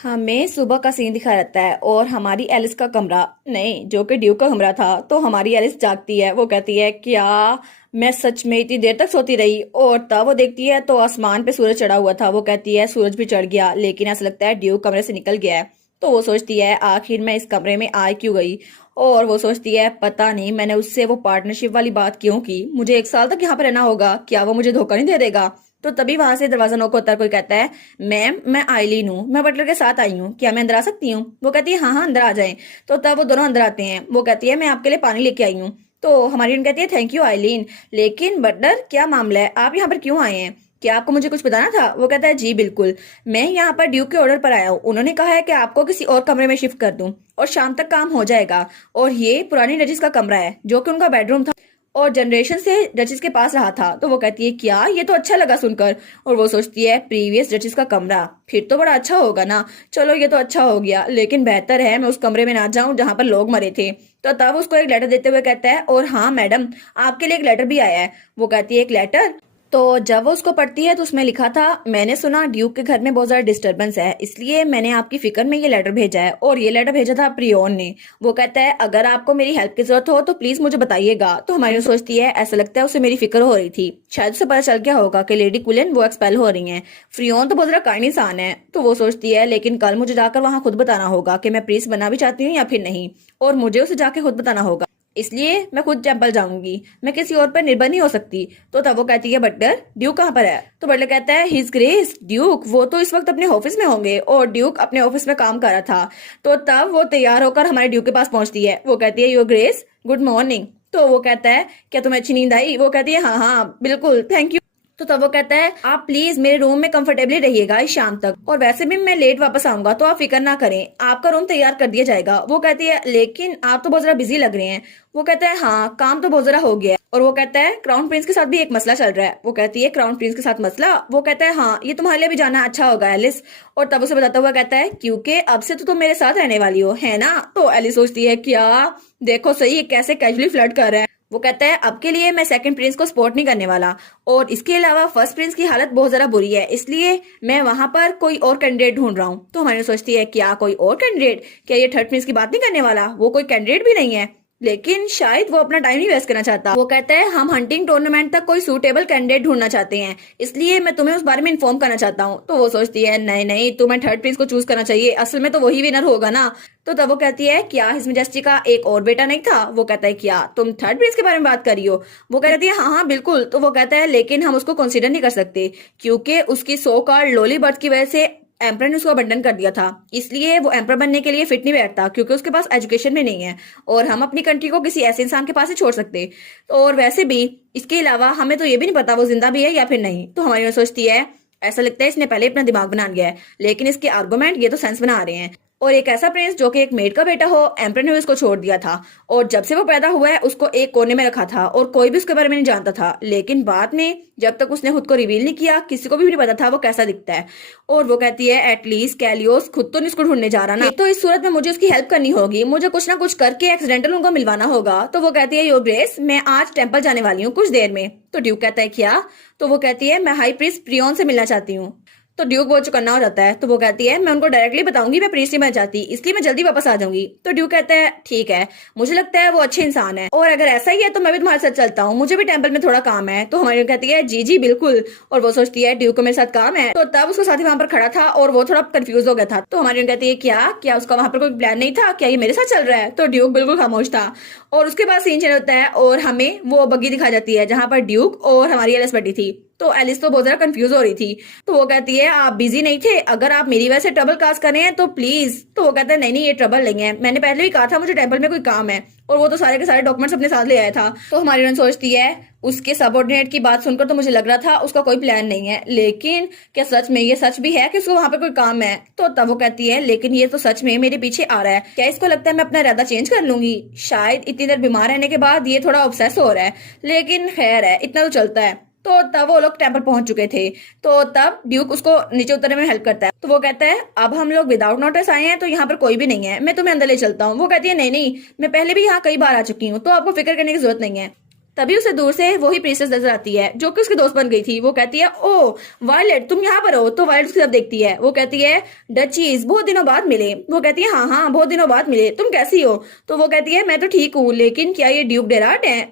हमें सुबह का सीन दिखा रहता है और हमारी एलिस का कमरा नहीं, जो कि ड्यूक का कमरा था। तो हमारी एलिस जागती है, वो कहती है क्या मैं सच में इतनी देर तक सोती रही। और तब वो देखती है तो आसमान पे सूरज चढ़ा हुआ था। वो कहती है सूरज भी चढ़ गया, लेकिन ऐसा लगता है ड्यूक कमरे से निकल गया है। तो वो सोचती है आखिर मैं इस कमरे में आ क्यों गई। और वो सोचती है पता नहीं मैंने उससे वो पार्टनरशिप वाली बात क्यों की। मुझे 1 साल तक यहाँ पर रहना होगा, क्या वो मुझे धोखा नहीं दे देगा। तो तभी वहां से दरवाजा नॉक होता है। कोई कहता है मैम मैं आइलीन हूँ, मैं बटलर के साथ आई हूँ, क्या मैं अंदर आ सकती हूँ। वो कहती है हाँ हाँ अंदर आ जाएं। तो तब वो दोनों अंदर आते हैं। वो कहती है मैं आपके लिए पानी लेके आई हूँ। तो हमारी उन कहती है थैंक यू आइलीन, लेकिन बटलर क्या मामला है, आप यहाँ पर क्यों आए हैं, क्या आपको मुझे कुछ बताना था। वो कहता है जी बिल्कुल, मैं यहाँ पर ड्यूक के ऑर्डर पर आया हूँ। उन्होंने कहा है कि आपको किसी और कमरे में शिफ्ट कर दूं और शाम तक काम हो जाएगा। और ये पुरानी डचिस का कमरा है जो कि उनका बेडरूम था और जनरेशन से डचिस के पास रहा था। तो वो कहती है क्या, ये तो अच्छा लगा सुनकर। और वो सोचती है प्रीवियस डचिस का कमरा, फिर तो बड़ा अच्छा होगा ना। चलो ये तो अच्छा हो गया, लेकिन बेहतर है मैं उस कमरे में ना जाऊं जहां पर लोग मरे थे। तो तब उसको एक लेटर देते हुए कहता है और हाँ मैडम आपके लिए एक लेटर भी आया है। वो कहती है एक लेटर। तो जब वो उसको पढ़ती है तो उसमें लिखा था मैंने सुना ड्यूक के घर में बहुत ज्यादा डिस्टरबेंस है, इसलिए मैंने आपकी फिक्र में ये लेटर भेजा है। और ये लेटर भेजा था प्रियोन ने। वो कहता है अगर आपको मेरी हेल्प की जरूरत हो तो प्लीज मुझे बताइएगा। तो हमारी सोचती है ऐसा लगता है उसे मेरी फिक्र हो रही थी, शायद उसे पता चल गया होगा कि लेडी कुलिन वो एक्सपेल हो रही हैं। फ्रियोन तो बहुत ज्यादा काइंड इंसान है। तो वो सोचती है लेकिन कल मुझे जाकर वहां खुद बताना होगा कि मैं प्रीस बनना भी चाहती हूँ या फिर नहीं, और मुझे उसे जाके खुद बताना होगा, इसलिए मैं खुद टेम्पल जाऊंगी, मैं किसी और पर निर्भर नहीं हो सकती। तो तब वो कहती है बटलर ड्यूक कहाँ पर है। तो बटलर कहता है हिज ग्रेस ड्यूक, वो तो इस वक्त अपने ऑफिस में होंगे। और ड्यूक अपने ऑफिस में काम कर रहा था। तो तब वो तैयार होकर हमारे ड्यूक के पास पहुंचती है। वो कहती है योर ग्रेस गुड मॉर्निंग। तो वो कहता है क्या तुम्हें अच्छी नींद आई। वो कहती है हाँ हाँ बिल्कुल थैंक यू। तो तब वो कहता है आप प्लीज मेरे रूम में कंफर्टेबली रहिएगा इस शाम तक, और वैसे भी मैं लेट वापस आऊंगा तो आप फिक्र ना करें, आपका रूम तैयार कर दिया जाएगा। वो कहती है लेकिन आप तो बहुत ज्यादा बिजी लग रहे हैं। वो कहता है हाँ काम तो बहुत ज्यादा हो गया है। और वो कहता है क्राउन प्रिंस के साथ भी एक मसला चल रहा है। वो कहती है क्राउन प्रिंस के साथ मसला। वो कहता है हाँ ये तुम्हारे लिए भी जाना अच्छा होगा एलिस। और तब उसे बताता हुआ कहता है क्योंकि अब से तो तुम मेरे साथ रहने वाली हो है ना। तो एलिस सोचती है क्या, देखो सही ये कैसे कैजुअली फ्लर्ट कर रहा है। वो कहता है अब के लिए मैं सेकंड प्रिंस को सपोर्ट नहीं करने वाला, और इसके अलावा फर्स्ट प्रिंस की हालत बहुत ज्यादा बुरी है, इसलिए मैं वहां पर कोई और कैंडिडेट ढूंढ रहा हूँ। तो हमारी सोचती है क्या कोई और कैंडिडेट, क्या ये थर्ड प्रिंस की बात नहीं करने वाला, वो कोई कैंडिडेट भी नहीं है, लेकिन शायद वो अपना टाइम नहीं वेस्ट करना चाहता। वो कहता है हम हंटिंग टूर्नामेंट तक कोई सूटेबल कैंडिडेट ढूंढना चाहते हैं, इसलिए मैं तुम्हें उस बारे में इन्फॉर्म करना चाहता हूँ। तो वो सोचती है नहीं नहीं तुम्हें थर्ड प्रिंस को चूज करना चाहिए, असल में तो वही विनर होगा ना। तो तब वो कहती है क्या हिज मेजेस्टी का एक और बेटा नहीं था। वो कहता है क्या तुम थर्ड प्रिंस के बारे में बात कर रही हो। वो कहती है हाँ हाँ बिल्कुल। तो वो कहता है लेकिन हम उसको कंसीडर नहीं कर सकते क्योंकि उसकी सो कॉल्ड लोली बर्थ की वजह से एम्पर ने उसको अबंडन कर दिया था, इसलिए वो एम्पर बनने के लिए फिट नहीं बैठता क्योंकि उसके पास एजुकेशन भी नहीं है, और हम अपनी कंट्री को किसी ऐसे इंसान के पास ही छोड़ सकते। और वैसे भी इसके अलावा हमें तो ये भी नहीं पता वो जिंदा भी है या फिर नहीं। तो हमारी सोचती है ऐसा लगता है इसने पहले अपना दिमाग बना लिया है, लेकिन इसके आर्गुमेंट ये तो सेंस बना रहे हैं। और एक ऐसा प्रिंस जो कि एक मेड का बेटा हो, एम्पर ने उसको छोड़ दिया था, और जब से वो पैदा हुआ है उसको एक कोने में रखा था और कोई भी उसके बारे में नहीं जानता था। लेकिन बाद में जब तक उसने खुद को रिवील नहीं किया किसी को भी नहीं पता था वो कैसा दिखता है। और वो कहती है एटलीस्ट कैलियोस खुद तो नहीं उसको ढूंढने जा रहा ना, तो इस सूरत में मुझे उसकी हेल्प करनी होगी, मुझे कुछ ना कुछ करके एक्सीडेंटल उनको मिलवाना होगा। तो वो कहती है योर ग्रेस मैं आज टेम्पल जाने वाली हूँ कुछ देर में। तो ड्यूक कहता है क्या। तो वो कहती है मैं हाई प्रीस्ट प्रियोन से मिलना चाहती हूँ। तो ड्यूक बहुत चौकन्ना हो जाता है। तो वो कहती है मैं उनको डायरेक्टली बताऊंगी मैं प्रीस्ट नहीं बनना चाहती, इसलिए मैं जल्दी वापस आ जाऊंगी। तो ड्यूक कहता है ठीक है, मुझे लगता है वो अच्छे इंसान है, और अगर ऐसा ही है तो मैं भी तुम्हारे साथ चलता हूँ, मुझे भी टेम्पल में थोड़ा काम है। तो हमारी कहती है जी जी बिल्कुल। और वो सोचती है ड्यूक को मेरे साथ काम है। तो तब उसका साथी वहां पर खड़ा था और वो थोड़ा कंफ्यूज हो गया था। तो हमारी कहती है क्या क्या उसका वहां पर कोई प्लान नहीं था, क्या ये मेरे साथ चल रहा है। तो ड्यूक बिल्कुल खामोश था। और उसके बाद सीन चेंज होता है और हमें वो बग्गी दिखा जाती है जहां पर ड्यूक और हमारी एलिस बैठी थी। तो एलिस तो बहुत ज्यादा कंफ्यूज हो रही थी। तो वो कहती है आप बिजी नहीं थे, अगर आप मेरी वजह से ट्रबल काज कर रहे हैं तो प्लीज। तो वो कहता है नहीं नहीं ये ट्रबल नहीं है, मैंने पहले भी कहा था मुझे टेम्पल में कोई काम है, और वो तो सारे के सारे डॉक्यूमेंट्स अपने साथ ले आया था। तो हमारी रन सोचती है उसके सबऑर्डिनेट की बात सुनकर तो मुझे लग रहा था उसका कोई प्लान नहीं है, लेकिन क्या सच में ये सच भी है कि उसको वहां पे कोई काम है। तो तब वो कहती है लेकिन ये तो सच में मेरे पीछे आ रहा है, क्या इसको लगता है मैं अपना इरादा चेंज कर लूंगी, शायद इतनी देर बीमार रहने के बाद ये थोड़ा ऑब्सेस हो रहा है, लेकिन खैर है इतना तो चलता है। तो तब वो लोग टेम्पल पहुंच चुके थे। तो तब ड्यूक उसको नीचे उतरने में हेल्प करता है। तो वो कहता है अब हम लोग विदाउट नोटिस आए हैं तो यहाँ पर कोई भी नहीं है, मैं तुम्हें अंदर ले चलता हूँ। वो कहती है नहीं नहीं मैं पहले भी यहाँ कई बार आ चुकी हूँ तो आपको फिक्र करने की जरूरत नहीं है। तभी उसे दूर से वही प्रिंसेस नजर आती है जो कि उसकी दोस्त बन गई थी। वो कहती है ओ वायलेट तुम यहाँ पर हो। तो वायलेट उसकी तरफ देखती है, वो कहती है डचीज बहुत दिनों बाद मिले। वो कहती है हाँ हाँ बहुत दिनों बाद मिले, तुम कैसी हो। तो वो कहती है मैं तो ठीक हूँ, लेकिन क्या ये ड्यूक डेराट है।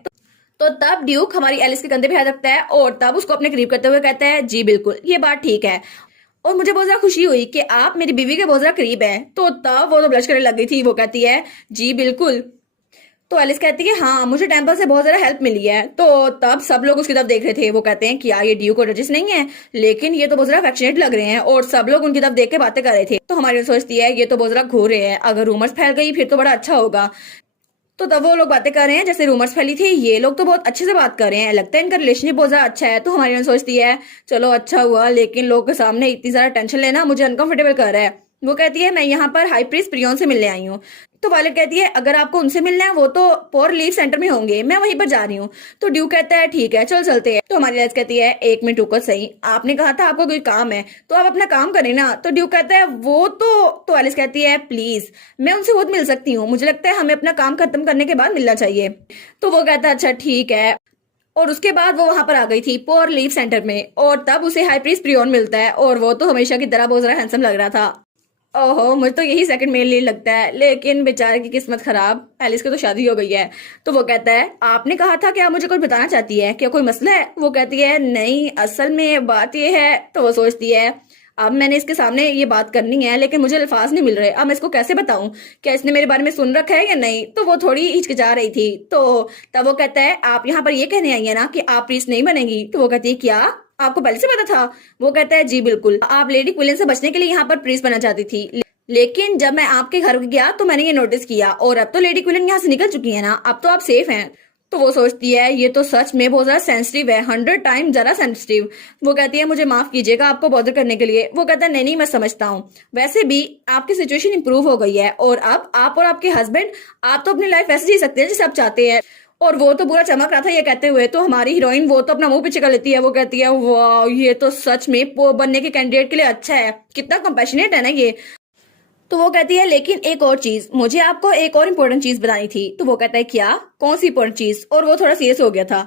तो तब ड्यूक हमारी एलिस के कंधे पे हाथ रखता है और तब उसको अपने करीब करते हुए कहता है जी बिल्कुल ये बात ठीक है, और मुझे बहुत ज्यादा खुशी हुई कि आप मेरी बीवी के बहुत ज्यादा करीब हैं। तो तब वो तो ब्लश करने लग गई थी। वो कहती है जी बिल्कुल। तो एलिस कहती है हाँ मुझे टेम्पल से बहुत ज्यादा हेल्प मिली है। तो तब सब लोग उसकी तरफ देख रहे थे। वो कहते हैं कि यार ये ड्यूक और डचेस नहीं है, लेकिन ये तो बहुत ज्यादा अफेक्शनेट लग रहे हैं, और सब लोग उनकी तरफ देख के बातें कर रहे थे। तो हमारी सोचती है ये तो बहुत ज्यादा घूर रहे हैं, अगर रूमर्स फैल गई फिर तो बड़ा अच्छा होगा। तो तब वो लोग बातें कर रहे हैं जैसे रूमर्स फैली थी, ये लोग तो बहुत अच्छे से बात कर रहे हैं, लगता है इनका रिलेशनशिप बहुत ज्यादा अच्छा है। तो हमारी बहन सोचती है चलो अच्छा हुआ, लेकिन लोग के सामने इतनी ज्यादा टेंशन लेना मुझे अनकंफर्टेबल कर रहा है। वो कहती है मैं यहाँ पर हाई प्रीस्ट प्रियोन से मिलने आई हूँ। तो वायलेट कहती है अगर आपको उनसे मिलना है वो तो पोर रिलीफ सेंटर में होंगे, मैं वहीं पर जा रही हूँ। तो ड्यू कहता है ठीक है चल चलते हैं। तो हमारी लेस कहती है एक मिनट रुको सही, आपने कहा था आपको कोई काम है तो आप अपना काम करें ना। तो ड्यू कहता है वो तो एलिस कहती है प्लीज मैं उनसे खुद मिल सकती हूँ, मुझे लगता है हमें अपना काम खत्म करने के बाद मिलना चाहिए। तो वो कहता है अच्छा ठीक है, और उसके बाद वो वहां पर आ गई थी पोर लीव सेंटर में, और तब उसे हाई प्रीस्ट प्रियोन मिलता है, और वो तो हमेशा की तरह बहुत ज्यादा हैंडसम लग रहा था। ओहो मुझे तो यही सेकंड मेल लीड लगता है, लेकिन बेचारे की किस्मत खराब, एलिस की तो शादी हो गई है। तो वो कहता है आपने कहा था कि आप मुझे कुछ बताना चाहती है, क्या कोई मसला है। वो कहती है नहीं असल में बात ये है। तो वो सोचती है अब मैंने इसके सामने ये बात करनी है, लेकिन मुझे अल्फाज नहीं मिल रहे, अब मैं इसको कैसे बताऊं, क्या इसने मेरे बारे में सुन रखा है या नहीं। तो वो थोड़ी हिचकिचा रही थी। तो तब वो कहता है आप यहाँ पर ये कहने आई है ना कि आप प्रीस्ट नहीं बनेगी। तो वो कहती है क्या आपको पहले से पता था। वो कहता है जी बिल्कुल, आप लेडी क्विलन से बचने के लिए यहाँ पर प्रीस्ट बनना चाहती थी, लेकिन जब मैं आपके घर गया तो मैंने ये नोटिस किया, और अब तो लेडी क्विलन यहाँ से निकल चुकी है ना, अब तो आप सेफ हैं। तो वो सोचती है ये तो सच में बहुत ज्यादा सेंसिटिव है, 100 टाइम ज्यादा सेंसिटिव। वो कहती है मुझे माफ कीजिएगा आपको बॉदर करने के लिए। वो कहता है नहीं नहीं मैं समझता हूँ, वैसे भी आपकी सिचुएशन इंप्रूव हो गई है, और अब आप और आपके हस्बैंड आप तो अपनी लाइफ वैसे जी सकते हैं जैसे आप चाहते हैं। और वो तो पूरा चमक रहा था ये कहते हुए, तो हमारी हीरोइन वो तो अपना मुंह पीछे कर लेती है। वो कहती है वाह ये तो सच में पोप बनने के कैंडिडेट के लिए अच्छा है, कितना कंपैशनेट है ना ये। तो वो कहती है लेकिन एक और चीज, मुझे आपको एक और इम्पोर्टेंट चीज बतानी थी। तो वो कहता है क्या, कौन सी इम्पोर्टेंट चीज, और वो थोड़ा सीरियस हो गया था।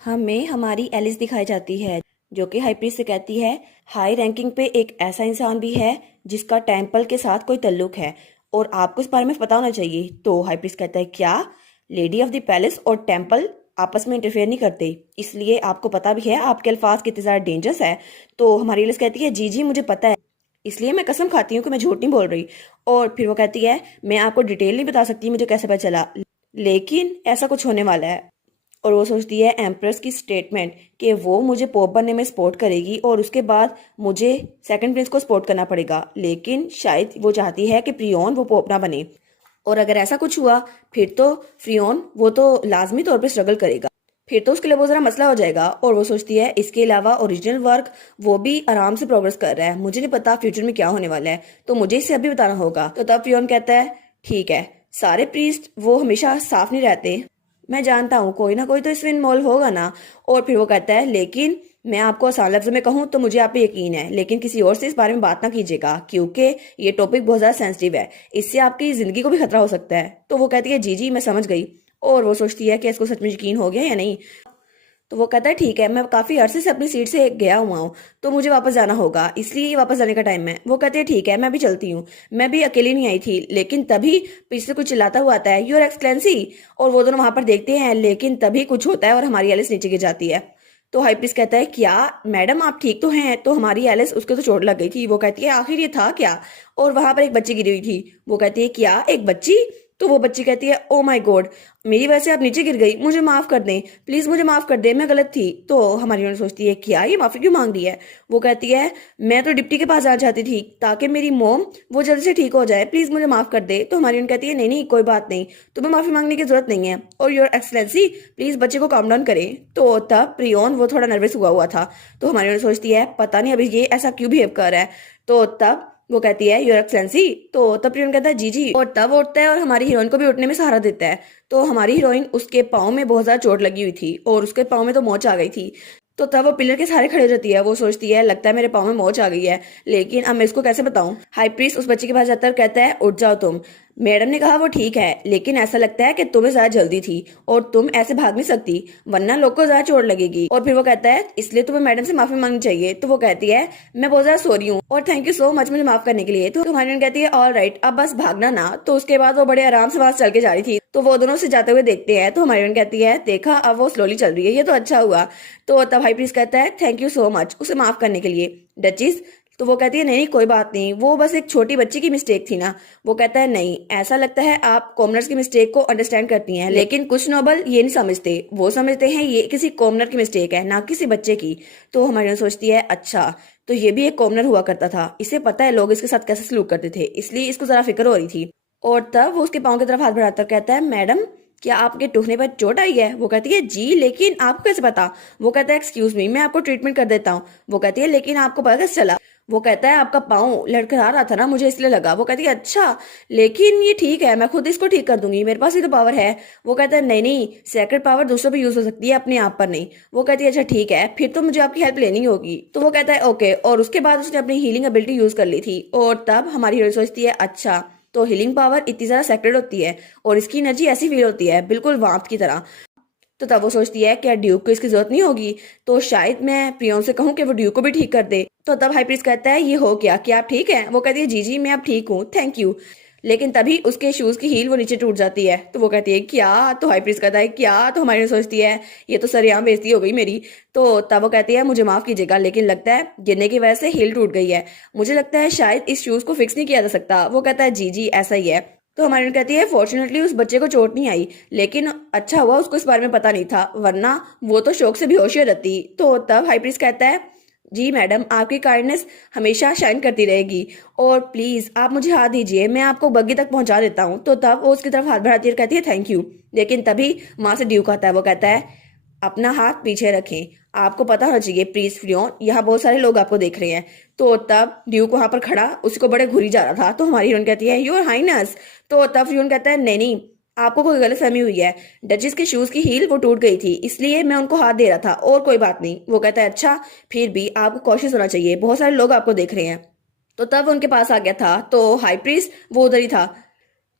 हमें हमारी एलिस दिखाई जाती है जो कि हाई प्रीस्ट से कहती है हाई रैंकिंग पे एक ऐसा इंसान भी है जिसका टेम्पल के साथ कोई ताल्लुक है, और आपको इस बारे में पता होना चाहिए। तो हाई प्रीस्ट कहता है क्या, लेडी ऑफ द पैलेस और टेम्पल आपस में इंटरफेयर नहीं करते, इसलिए आपको पता भी है आपके अल्फाज कितने ज्यादा डेंजरस है। तो हमारी एलिस कहती है जी जी मुझे पता है, इसलिए मैं कसम खाती हूँ कि मैं झूठ नहीं बोल रही। और फिर वो कहती है मैं आपको डिटेल नहीं बता सकती मुझे कैसे पता चला, लेकिन ऐसा कुछ होने वाला है। और वो सोचती है एम्प्रेस की स्टेटमेंट कि वो मुझे पोप बनने में सपोर्ट करेगी, और उसके बाद मुझे सेकंड प्रिंस को सपोर्ट करना पड़ेगा, लेकिन शायद वो चाहती है कि प्रियोन वो पोप ना बने, और अगर ऐसा कुछ हुआ फिर तो फ्रियोन वो तो लाजमी तौर पे स्ट्रगल करेगा, फिर तो उसके लिए बहुत ज़रा मसला हो जाएगा। और वो सोचती है इसके अलावा ओरिजिनल वर्क वो भी आराम से प्रोग्रेस कर रहा है, मुझे नहीं पता फ्यूचर में क्या होने वाला है, तो मुझे इसे अभी बताना होगा। तो तब फ्रियोन कहता है ठीक है, सारे प्रीस्ट वो हमेशा साफ नहीं रहते, मैं जानता हूँ कोई ना कोई तो इसमें इन्वॉल्व होगा ना। और फिर वो कहता है लेकिन मैं आपको आसान लफ्जों में कहूँ तो मुझे आप पे यकीन है, लेकिन किसी और से इस बारे में बात ना कीजिएगा क्योंकि ये टॉपिक बहुत ज्यादा सेंसिटिव है, इससे आपकी जिंदगी को भी खतरा हो सकता है। तो वो कहती है जी जी मैं समझ गई। और वो सोचती है कि इसको सच में यकीन हो गया या नहीं। तो वो कहता है ठीक है, मैं काफी अरसे से अपनी सीट से गया हुआ हूँ तो मुझे वापस जाना होगा, इसलिए ये वापस जाने का टाइम है। वो कहते हैं ठीक है मैं भी चलती हूँ, मैं भी अकेली नहीं आई थी। लेकिन तभी पीछे से कुछ चिल्लाता हुआ आता है योर एक्सलेंसी, और वो दोनों वहां पर देखते हैं, लेकिन तभी कुछ होता है और हमारी एलिस नीचे गिर जाती है। तो हाई प्रीस्ट कहता है क्या मैडम आप ठीक तो हैं। तो हमारी एलिस उसको तो चोट लग गई थी। वो कहती है आखिर ये था क्या, और वहां पर एक बच्ची गिरी हुई थी। वो कहती है क्या एक बच्ची। तो वो बच्ची कहती है ओ माय गॉड मेरी वजह से आप नीचे गिर गई, मुझे माफ कर दें प्लीज, मुझे माफ कर दें मैं गलत थी। तो हमारी यूनिट सोचती है क्या ये माफी क्यों मांग रही है। वो कहती है मैं तो डिप्टी के पास जाना चाहती थी ताकि मेरी मोम वो जल्दी से ठीक हो जाए, प्लीज मुझे माफ कर दे। तो हमारी यूनिट कहती है नहीं नहीं कोई बात नहीं, तुम्हें माफी मांगने की जरूरत नहीं है, और योर एक्सलेंसी प्लीज बच्चे को काम डाउन करे। तो तब प्रियोन वो थोड़ा नर्वस हुआ हुआ था। तो हमारी यूनिट सोचती है पता नहीं अभी ये ऐसा क्यों बिहेव कर रहा है। तो तब वो कहती है योर एक्सलेंसी। तो तब प्रियोन कहता है जी जी, और तब वो उठता है और हमारी हीरोइन को भी उठने में सहारा देता है। तो हमारी हीरोइन उसके पाँव में बहुत ज्यादा चोट लगी हुई थी और उसके पाँव में तो मोच आ गई थी। तो तब वो पिलर के सहारे खड़े हो जाती है। वो सोचती है लगता है मेरे पाँव में मोच आ गई है, लेकिन अब मैं इसको कैसे बताऊं। हाई प्रीस्ट उस बच्चे के पास जाता है और कहता है उठ जाओ तुम, मैडम ने कहा वो ठीक है, लेकिन ऐसा लगता है कि तुम्हें ज्यादा जल्दी थी और तुम ऐसे भाग नहीं सकती, वरना लोग को ज्यादा चोट लगेगी। और फिर वो कहता है इसलिए तुम्हें मैडम से माफी मांगनी चाहिए। तो वो कहती है मैं बहुत ज्यादा सॉरी हूँ और थैंक यू सो मच मुझे माफ करने के लिए। तो हमारी कहती है ऑल राइट, अब बस भागना ना। तो उसके बाद वो बड़े आराम से वहां से चल के जा रही थी, तो वो दोनों से जाते हुए देखते हैं। तो हमारी कहती है देखा, अब वो स्लोली चल रही है, ये तो अच्छा हुआ। तो तब हाई प्रीस्ट कहता है थैंक यू सो मच उसे माफ करने के लिए डचीज। तो वो कहती है नहीं कोई बात नहीं, वो बस एक छोटी बच्ची की मिस्टेक थी ना। वो कहता है नहीं, ऐसा लगता है आप कॉमनर्स की मिस्टेक को अंडरस्टैंड करती हैं, लेकिन कुछ नोबल ये नहीं समझते, वो समझते हैं ये किसी कॉमनर की मिस्टेक है ना किसी बच्चे की। तो हमारी सोचती है अच्छा, तो ये भी एक कॉमनर हुआ करता था, इसे पता है लोग इसके साथ कैसे सलूक करते थे, इसलिए इसको जरा फिक्र हो रही थी। और तब वो उसके पाँव की तरफ हाथ बढ़ाकर कहता है मैडम क्या आपके टूटने पर चोट आई है? वो कहती है जी, लेकिन आपको कैसे पता? वो कहता है एक्सक्यूज मी, मैं आपको ट्रीटमेंट कर देता हूँ। वो कहती है लेकिन आपको पता कैसे चला? वो कहता है आपका पाँव लड़खड़ा रहा था ना, मुझे इसलिए लगा। वो कहती है अच्छा, लेकिन ये ठीक है, मैं खुद इसको ठीक कर दूंगी, मेरे पास भी तो पावर है। वो कहता है नहीं नहीं, सेक्रेट पावर दूसरों पे यूज हो सकती है, अपने आप पर नहीं। वो कहती है अच्छा ठीक है, फिर तो मुझे आपकी हेल्प लेनी होगी। तो वो कहता है ओके, और उसके बाद उसने अपनी हीलिंग एबिलिटी यूज कर ली थी। और तब हमारी हीरोइन सोचती है अच्छा, तो हीलिंग पावर इतनी ज्यादा सेक्रेट होती है और इसकी एनर्जी ऐसी फील होती है बिल्कुल वार्मथ की तरह। तो तब वो सोचती है क्या ड्यूक को इसकी जरूरत नहीं होगी, तो शायद मैं प्रियोन से कहूँ कि वो ड्यूक को भी ठीक कर दे। तो तब हाई प्रीस्ट कहता है ये हो क्या आप ठीक हैं? वो कहती है जी जी मैं अब ठीक हूँ, थैंक यू। लेकिन तभी उसके शूज की हील वो नीचे टूट जाती है। तो वो कहती है क्या? तो हाई प्रीस्ट कहता है क्या? तो हमारी सोचती है ये तो सरेआम बेइज्जती हो गई मेरी। तो तब वो कहती है मुझे माफ कीजिएगा, लेकिन लगता है गिरने की वजह से हील टूट गई है, मुझे लगता है शायद इस शूज को फिक्स नहीं किया जा सकता। वो कहता है जी जी ऐसा ही है। तो हमारी कहती है फॉर्चुनेटली उस बच्चे को चोट नहीं आई, लेकिन अच्छा हुआ उसको इस बारे में पता नहीं था, वरना वो तो शौक से बेहोश हो रहती। तो तब हाई प्रीस्ट कहता है जी मैडम, आपकी काइंडनेस हमेशा शाइन करती रहेगी और प्लीज आप मुझे हाथ दीजिए, मैं आपको बग्गी तक पहुंचा देता हूँ। तो तब वो उसकी तरफ हाथ बढ़ाती है और कहती है थैंक यू। लेकिन तभी वहां से ड्यूक आता है। वो कहता है अपना हाथ पीछे रखें, आपको पता होना चाहिए प्लीज फ्रियोन, यहाँ बहुत सारे लोग आपको देख रहे हैं। तो तब ड्यूक वहां पर खड़ा उसको बड़े घूरी जा रहा था। तो हमारी हीरोइन कहती है योर हाइनेस। तो तब फ्रियोन कहता है नहीं नहीं, आपको कोई गलतफहमी हुई है, डचेस के शूज की हील वो टूट गई थी, इसलिए मैं उनको हाथ दे रहा था और कोई बात नहीं। वो कहता है अच्छा, फिर भी आपको कॉशियस होना चाहिए, बहुत सारे लोग आपको देख रहे हैं। तो तब वो उनके पास आ गया था। तो हाई प्रीस्ट वो उधर ही था।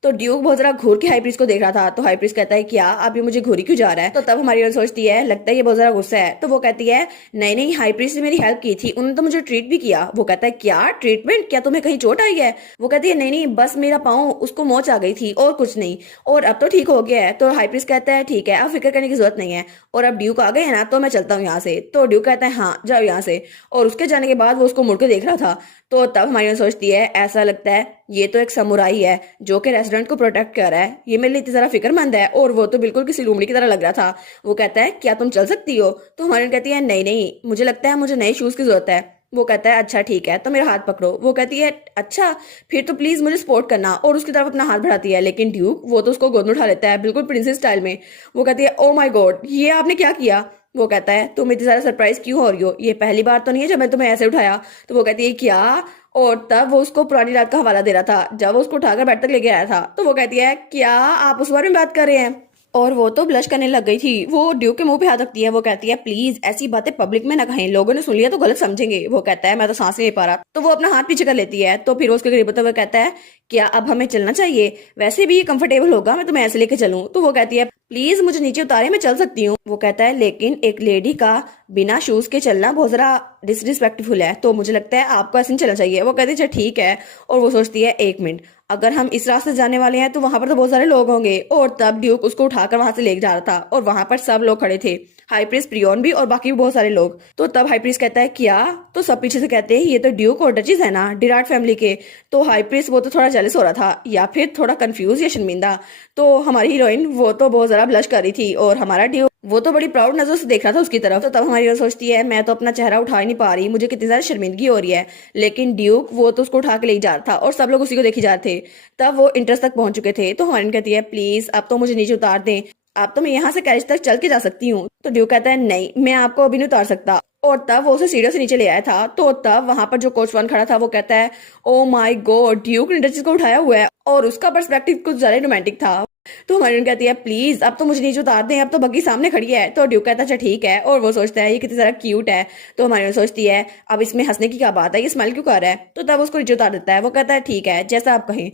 तो ड्यूक बहुत जरा घूर के हाई प्रीस्ट को देख रहा था। तो हाई प्रीस्ट कहता है क्या आप ये मुझे घूरी क्यों जा रहा है? तो तब हमारी हीरोइन सोचती है लगता है ये बहुत जरा गुस्सा है। तो वो कहती है नहीं नहीं, हाई प्रीस्ट ने मेरी हेल्प की थी, उन्होंने तो मुझे ट्रीट भी किया। वो कहता है क्या ट्रीटमेंट? क्या तुम्हें कहीं चोट आई है? वो कहती है नहीं नहीं, बस मेरा पाँव उसको मोच आ गई थी और कुछ नहीं, और अब तो ठीक हो गया है। तो हाई प्रीस्ट कहता है ठीक है, अब फिक्र करने की जरूरत नहीं है, और अब ड्यूक आ गए है ना, तो मैं चलता हूँ यहाँ से। तो ड्यूक कहता है हाँ जाओ यहाँ से। और उसके जाने के बाद वो उसको मुड़ के देख रहा था। तो तब हमारी सोचती है ऐसा लगता है ये तो एक समुराई है जो कि रेस्टोरेंट को प्रोटेक्ट कर रहा है, ये मेरे लिए इतनी ज्यादा फिक्रमंद है, और वो तो बिल्कुल किसी लूमड़ी की तरह लग रहा था। वो कहता है क्या तुम चल सकती हो? तो हमारी कहती है नहीं नहीं, मुझे लगता है मुझे नए शूज की जरूरत है। वो कहता है अच्छा ठीक है, तो मेरा हाथ पकड़ो। वो कहती है अच्छा, फिर तो प्लीज मुझे सपोर्ट करना, और उसकी तरफ अपना हाथ बढ़ाती है। लेकिन ड्यूक वो तो उसको गोद में उठा लेता है बिल्कुल प्रिंसेस स्टाइल में। वो कहती है ओ माय गॉड, ये आपने क्या किया? वो कहता है तुम इतनी ज्यादा सरप्राइज क्यों हो रही हो, ये पहली बार तो नहीं है जब मैं तुम्हें ऐसे उठाया। तो वो कहती है क्या? और तब वो उसको पुरानी रात का हवाला दे रहा था जब वो उसको उठाकर बेड तक लेके आया था। तो वो कहती है क्या आप उस बारे में बात कर रहे हैं? और वो तो ब्लश करने लग गई थी। वो ड्यूक के मुंह पे हाथ रखती है। वो कहती है प्लीज ऐसी बातें पब्लिक में ना कहें, लोगों ने सुन लिया तो गलत समझेंगे। वो कहता है मैं तो सांस नहीं ले पा रहा। तो वो अपना हाथ पीछे कर लेती है। तो फिर वो उसके करीब होता हुआ कहता है क्या अब हमें चलना चाहिए? वैसे भी ये कंफर्टेबल होगा, मैं तुम्हें ऐसे लेके चलूं। तो वो कहती है प्लीज मुझे नीचे उतारे, मैं चल सकती हूँ। वो कहता है लेकिन एक लेडी का बिना शूज के चलना बहुत जरा डिसरिस्पेक्टफुल है, तो मुझे लगता है आपको ऐसे नहीं चलना चाहिए। वो कहती है अच्छा ठीक है। और वो सोचती है एक मिनट, अगर हम इस रास्ते से जाने वाले हैं तो वहां पर तो बहुत सारे लोग होंगे। और तब ड्यूक उसको उठाकर वहां से ले जा रहा था, और वहां पर सब लोग खड़े थे, हाई प्रीस्ट प्रियोन भी और बाकी भी बहुत सारे लोग। तो तब हाई प्रीस्ट कहता है क्या? तो सब पीछे से कहते हैं ये तो ड्यूक और डचेस है ना, डिराट फैमिली के। तो हाई प्रीस्ट वो तो थोड़ा जेलस हो रहा था, या फिर थोड़ा कंफ्यूज या शर्मिंदा। तो हमारी हीरोइन वो तो बहुत ज्यादा ब्लश कर रही थी, और हमारा ड्यूक वो तो बड़ी प्राउड नजर से देख रहा था उसकी तरफ। तो तब हमारी हीरोइन सोचती है मैं तो अपना चेहरा उठा ही नहीं पा रही, मुझे कितनी ज्यादा शर्मिंदगी हो रही है। लेकिन ड्यूक वो तो उसको उठा के ले जा रहा था, और सब लोग उसी को देखी जा रहे थे। तब वो इंटरेस्ट तक पहुंच चुके थे। तो हमारी कहती है प्लीज अब तो मुझे नीचे उतार दें, आप तो मैं यहाँ से कैरेज तक चल के जा सकती हूँ। तो ड्यूक कहता है नहीं, मैं आपको अभी नहीं उतार सकता। और तब वो उसे सीढ़ियों से नीचे ले आया था। तो तब वहां पर जो कोच वन खड़ा था वो कहता है ओ माय गॉड, ड्यूक ने डचेस को उठाया हुआ है, और उसका पर्सपेक्टिव कुछ ज्यादा रोमांटिक था। तो हमारी कहती है प्लीज अब तो मुझे नीचे उतार दें, अब तो बग्गी सामने खड़ी है। तो ड्यूक कहता है अच्छा ठीक है, और वो सोचता है ये कितनी ज्यादा क्यूट है। तो हमारी सोचती है अब इसमें हंसने की क्या बात है, ये स्माइल क्यों कर रहा है? तो तब उसको नीचे उतार देता है। वो कहता है ठीक है जैसा आप कहें।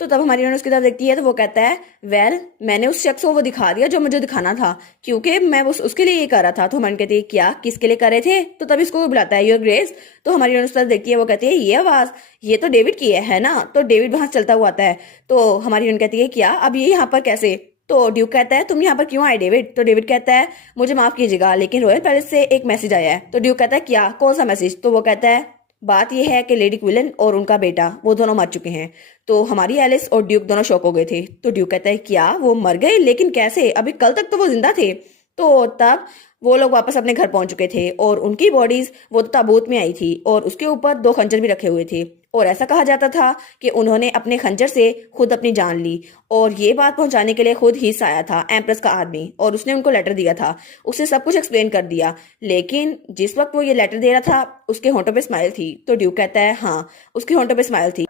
तो तब हमारी हीरोइन उसकी तरफ देखती है तो वो कहता है वेल मैंने उस शख्स को वो दिखा दिया जो मुझे दिखाना था, क्योंकि मैं उसके लिए ये कर रहा था। तो हमारी कहती है क्या, किसके लिए कर रहे थे? तो तब इसको वो बुलाता है योर ग्रेस। तो हमारी हीरोइन उस तरफ देखती है, वो कहती है ये आवाज, ये तो डेविड की है ना? तो डेविड वहां चलता हुआ आता है। तो हमारी हीरोइन कहती है क्या, अब ये यहाँ पर कैसे? तो ड्यूक कहता है तुम यहाँ पर क्यों आए डेविड? तो डेविड कहता है मुझे माफ कीजिएगा लेकिन रॉयल पैलेस से एक मैसेज आया है। तो ड्यूक कहता है क्या, कौन सा मैसेज? तो वो कहता है बात यह है कि लेडी क्विलन और उनका बेटा वो दोनों मर चुके हैं। तो हमारी एलिस और ड्यूक दोनों शॉक हो गए थे। तो ड्यूक कहता है क्या, वो मर गए? लेकिन कैसे? अभी कल तक तो वो जिंदा थे। तो तब वो लोग वापस अपने घर पहुंच चुके थे और उनकी बॉडीज वो ताबूत में आई थी और उसके ऊपर 2 खंजर भी रखे हुए थे। और ऐसा कहा जाता था कि उन्होंने अपने खंजर से खुद अपनी जान ली। और ये बात पहुंचाने के लिए खुद ही आया था एम्प्रेस का आदमी और उसने उनको लेटर दिया था, उसने सब कुछ एक्सप्लेन कर दिया। लेकिन जिस वक्त वो ये लेटर दे रहा था उसके होंठों पे स्माइल थी। तो ड्यूक कहता है हाँ, उसके होंठों पे स्माइल थी,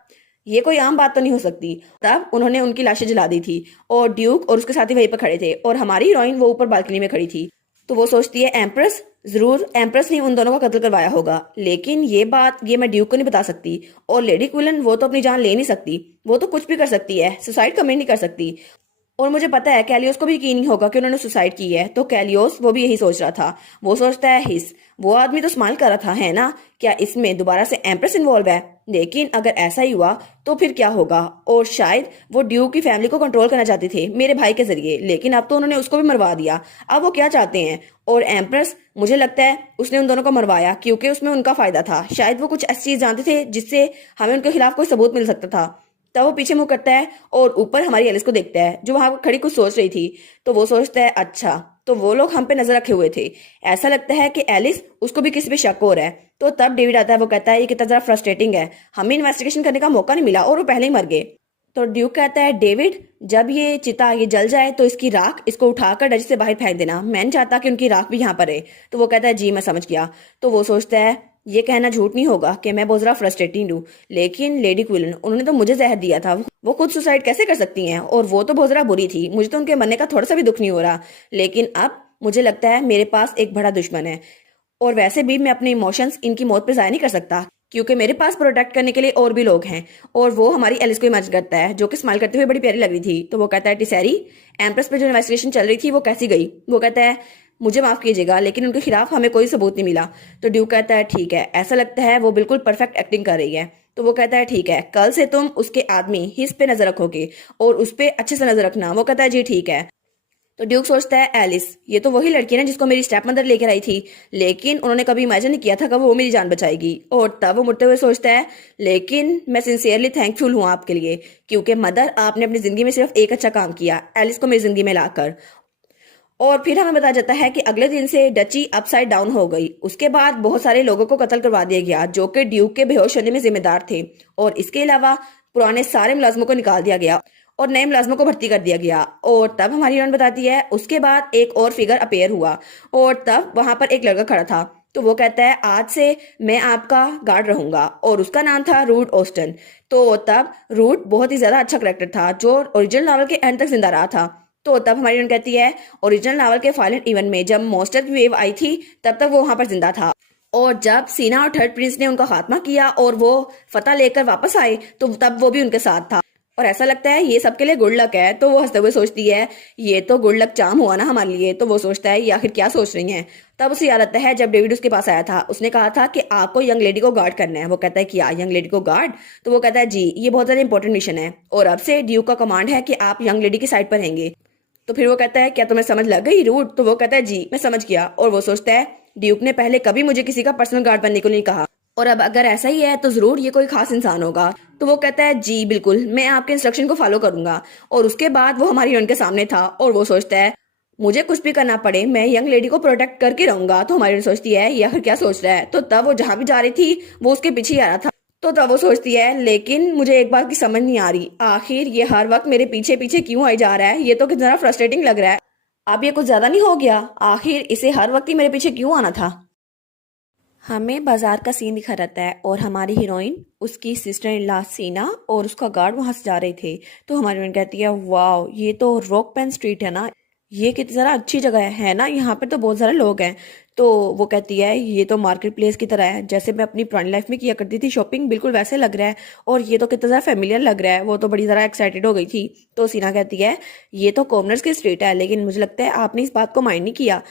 ये कोई आम बात तो नहीं हो सकती। तब उन्होंने उनकी लाशें जला दी थी और ड्यूक और उसके साथी वहीं पर खड़े थे और हमारी हीरोइन वो ऊपर बालकनी में खड़ी थी। तो वो सोचती है एम्प्रेस, जरूर एम्प्रेस ने उन दोनों का कत्ल करवाया होगा, लेकिन ये बात ये मैं ड्यूक को नहीं बता सकती। और लेडी क्विलन वो तो अपनी जान ले नहीं सकती, वो तो कुछ भी कर सकती है, सुसाइड कमिट नहीं कर सकती। और मुझे पता है कैलियोस को भी यकीन नहीं होगा कि उन्होंने सुसाइड की है। तो कैलियोस वो भी यही सोच रहा था। वो सोचता है हिस, वो आदमी तो स्माइल कर रहा था है ना, क्या इसमें दोबारा से एम्प्रेस इन्वॉल्व है? लेकिन अगर ऐसा ही हुआ तो फिर क्या होगा? और शायद वो ड्यूक की फैमिली को कंट्रोल करना चाहते थे मेरे भाई के जरिए, लेकिन अब तो उन्होंने उसको भी मरवा दिया। अब वो क्या चाहते हैं? और एम्प्रेस मुझे लगता है उसने उन दोनों को मरवाया क्योंकि उसमें उनका फायदा था। शायद वो कुछ ऐसी चीज जानते थे जिससे हमें उनके खिलाफ कोई सबूत मिल सकता था। तब वो पीछे मुंह करता है और ऊपर हमारी एलिस को देखता है जो वहां खड़ी कुछ सोच रही थी। तो वो सोचता है अच्छा, तो वो लोग हम पे नजर रखे हुए थे। ऐसा लगता है कि एलिस उसको भी किसी पे शक हो रहा है। तो तब डेविड आता है, वो कहता है ये कितना जरा फ्रस्ट्रेटिंग है, हमें इन्वेस्टिगेशन करने का मौका नहीं मिला और वो पहले ही मर गए। तो ड्यूक कहता है डेविड, जब ये चिता ये जल जाए तो इसकी राख इसको उठाकर डज से बाहर फेंक देना, मैं नहीं चाहता कि उनकी राख भी यहाँ पर रहे। तो वो कहता है जी मैं समझ गया। तो वो सोचता है ये कहना झूठ नहीं होगा कि मैं बहुत ज्यादा फ्रस्ट्रेटिंग हूँ, लेकिन लेडी क्विलन उन्होंने तो मुझे जहर दिया था, वो खुद सुसाइड कैसे कर सकती हैं? और वो तो बहुत ज्यादा बुरी थी, मुझे तो उनके मरने का थोड़ा सा भी दुख नहीं हो रहा। लेकिन अब मुझे लगता है मेरे पास एक बड़ा दुश्मन है और वैसे भी मैं अपने इमोशंस इनकी मौत पे जाया नहीं कर सकता क्योंकि मेरे पास प्रोटेक्ट करने के लिए और भी लोग हैं। और वो हमारी एलिस को इमेजिन करता है जो कि स्माइल करते हुए बड़ी प्यारी लग रही थी। तो वो कहता है टिसेरी, एम्प्रेस पे जो इन्वेस्टिगेशन चल रही थी वो कैसी गई? वो कहता है मुझे माफ कीजिएगा लेकिन उनके खिलाफ हमें कोई सबूत नहीं मिला। तो ड्यूक कहता है ठीक है, ऐसा लगता है वो बिल्कुल परफेक्ट एक्टिंग कर रही है। तो वो कहता है ठीक है, कल से तुम उसके आदमी हिस पे नजर रखोगे और उस पे अच्छे से नजर रखना। वो कहता है जी ठीक है। तो ड्यूक सोचता है एलिस ये तो वही लड़की है ना जिसको मेरी स्टेप मदर लेकर आई थी, लेकिन उन्होंने कभी इमेजिन नहीं किया था कि वो मेरी जान बचाएगी। और तब वो मुड़ते हुए सोचता है लेकिन मैं सिंसियरली थैंकफुल हूँ आपके लिए क्योंकि मदर आपने अपनी जिंदगी में सिर्फ एक अच्छा काम किया, एलिस को मेरी जिंदगी में लाकर। और फिर हमें बताया जाता है कि अगले दिन से डची अपसाइड डाउन हो गई। उसके बाद बहुत सारे लोगों को कत्ल करवा दिया गया जो कि ड्यूक के बेहोश होने में जिम्मेदार थे। और इसके अलावा पुराने सारे मुलाजमों को निकाल दिया गया और नए मुलाजमों को भर्ती कर दिया गया। और तब हमारी हीरोइन बताती है उसके बाद एक और फिगर अपेयर हुआ और तब वहां पर एक लड़का खड़ा था। तो वो कहता है आज से मैं आपका गार्ड रहूंगा और उसका नाम था रूट ऑस्टन। तो तब रूट बहुत ही ज्यादा अच्छा करेक्टर था जो ओरिजिनल नॉवल के एंड तक जिंदा रहा था। तो तब हमारी हीरोइन कहती है ओरिजिनल नॉवल के फाइनल इवेंट में जब मॉन्स्टर की वेव आई थी तब तक वो वहां पर जिंदा था। और जब सीना और थर्ड प्रिंस ने उनका खात्मा किया और वो फतह लेकर वापस आए तो तब वो भी उनके साथ था। और ऐसा लगता है ये सबके लिए गुड लक है। तो वो हंसते हुए सोचती है ये तो गुड लक चाम हुआ ना हमारे लिए। तो वो सोचता है ये आखिर क्या सोच रही हैं। तब उसे याद आता है जब डेविड उसके पास आया था उसने कहा था कि आपको यंग लेडी को गार्ड करना है। वो कहता है क्या यंग लेडी को गार्ड? तो वो कहता है जी ये बहुत ज्यादा इंपॉर्टेंट मिशन है और अब से ड्यूक का कमांड है कि आप यंग लेडी की साइड पर रहेंगे। तो फिर वो कहता है क्या तुम्हें समझ लग गई रूट? तो वो कहता है जी मैं समझ गया। और वो सोचता है ड्यूक ने पहले कभी मुझे किसी का पर्सनल गार्ड बनने को नहीं कहा और अब अगर ऐसा ही है तो जरूर ये कोई खास इंसान होगा। तो वो कहता है जी बिल्कुल मैं आपके इंस्ट्रक्शन को फॉलो करूंगा। और उसके बाद वो हमारी हीरोइन के सामने था और वो सोचता है मुझे कुछ भी करना पड़े मैं यंग लेडी को प्रोटेक्ट करके रहूंगा। तो हमारी हीरोइन सोचती है ये आखिर क्या सोच रहा है। तो तब वो जहां भी जा रही थी वो उसके पीछे ही आ रहा था। तो तब वो सोचती है लेकिन मुझे एक बात की समझ नहीं आ रही, आखिर ये हर वक्त मेरे पीछे पीछे क्यों आई जा रहा है? ये तो कितना फ्रस्ट्रेटिंग लग रहा है। अब ये कुछ ज्यादा नहीं हो गया? आखिर इसे हर वक्त ही मेरे पीछे क्यों आना था? हमें बाजार का सीन दिखा रहता है और हमारी हीरोइन उसकी सिस्टर इन लॉ सीना और उसका गार्ड वहां से जा रहे थे। तो हमारी हीरोइन कहती है वाओ ये तो रॉक पेन स्ट्रीट है ना, ये कितनी ज़रा अच्छी जगह है ना, यहाँ पर तो बहुत सारे लोग हैं। तो वो कहती है ये तो मार्केट प्लेस की तरह है, जैसे मैं अपनी पुरानी लाइफ में किया करती थी शॉपिंग, बिल्कुल वैसे लग रहा है। और ये तो कितना ज़्यादा फेमिलियर लग रहा है। वो तो बड़ी ज़्यादा एक्साइटेड हो गई थी। तो सीना कहती है ये तो कॉमनर्स की स्ट्रीट है, लेकिन मुझे लगता है आपने इस बात को माइंड नहीं किया।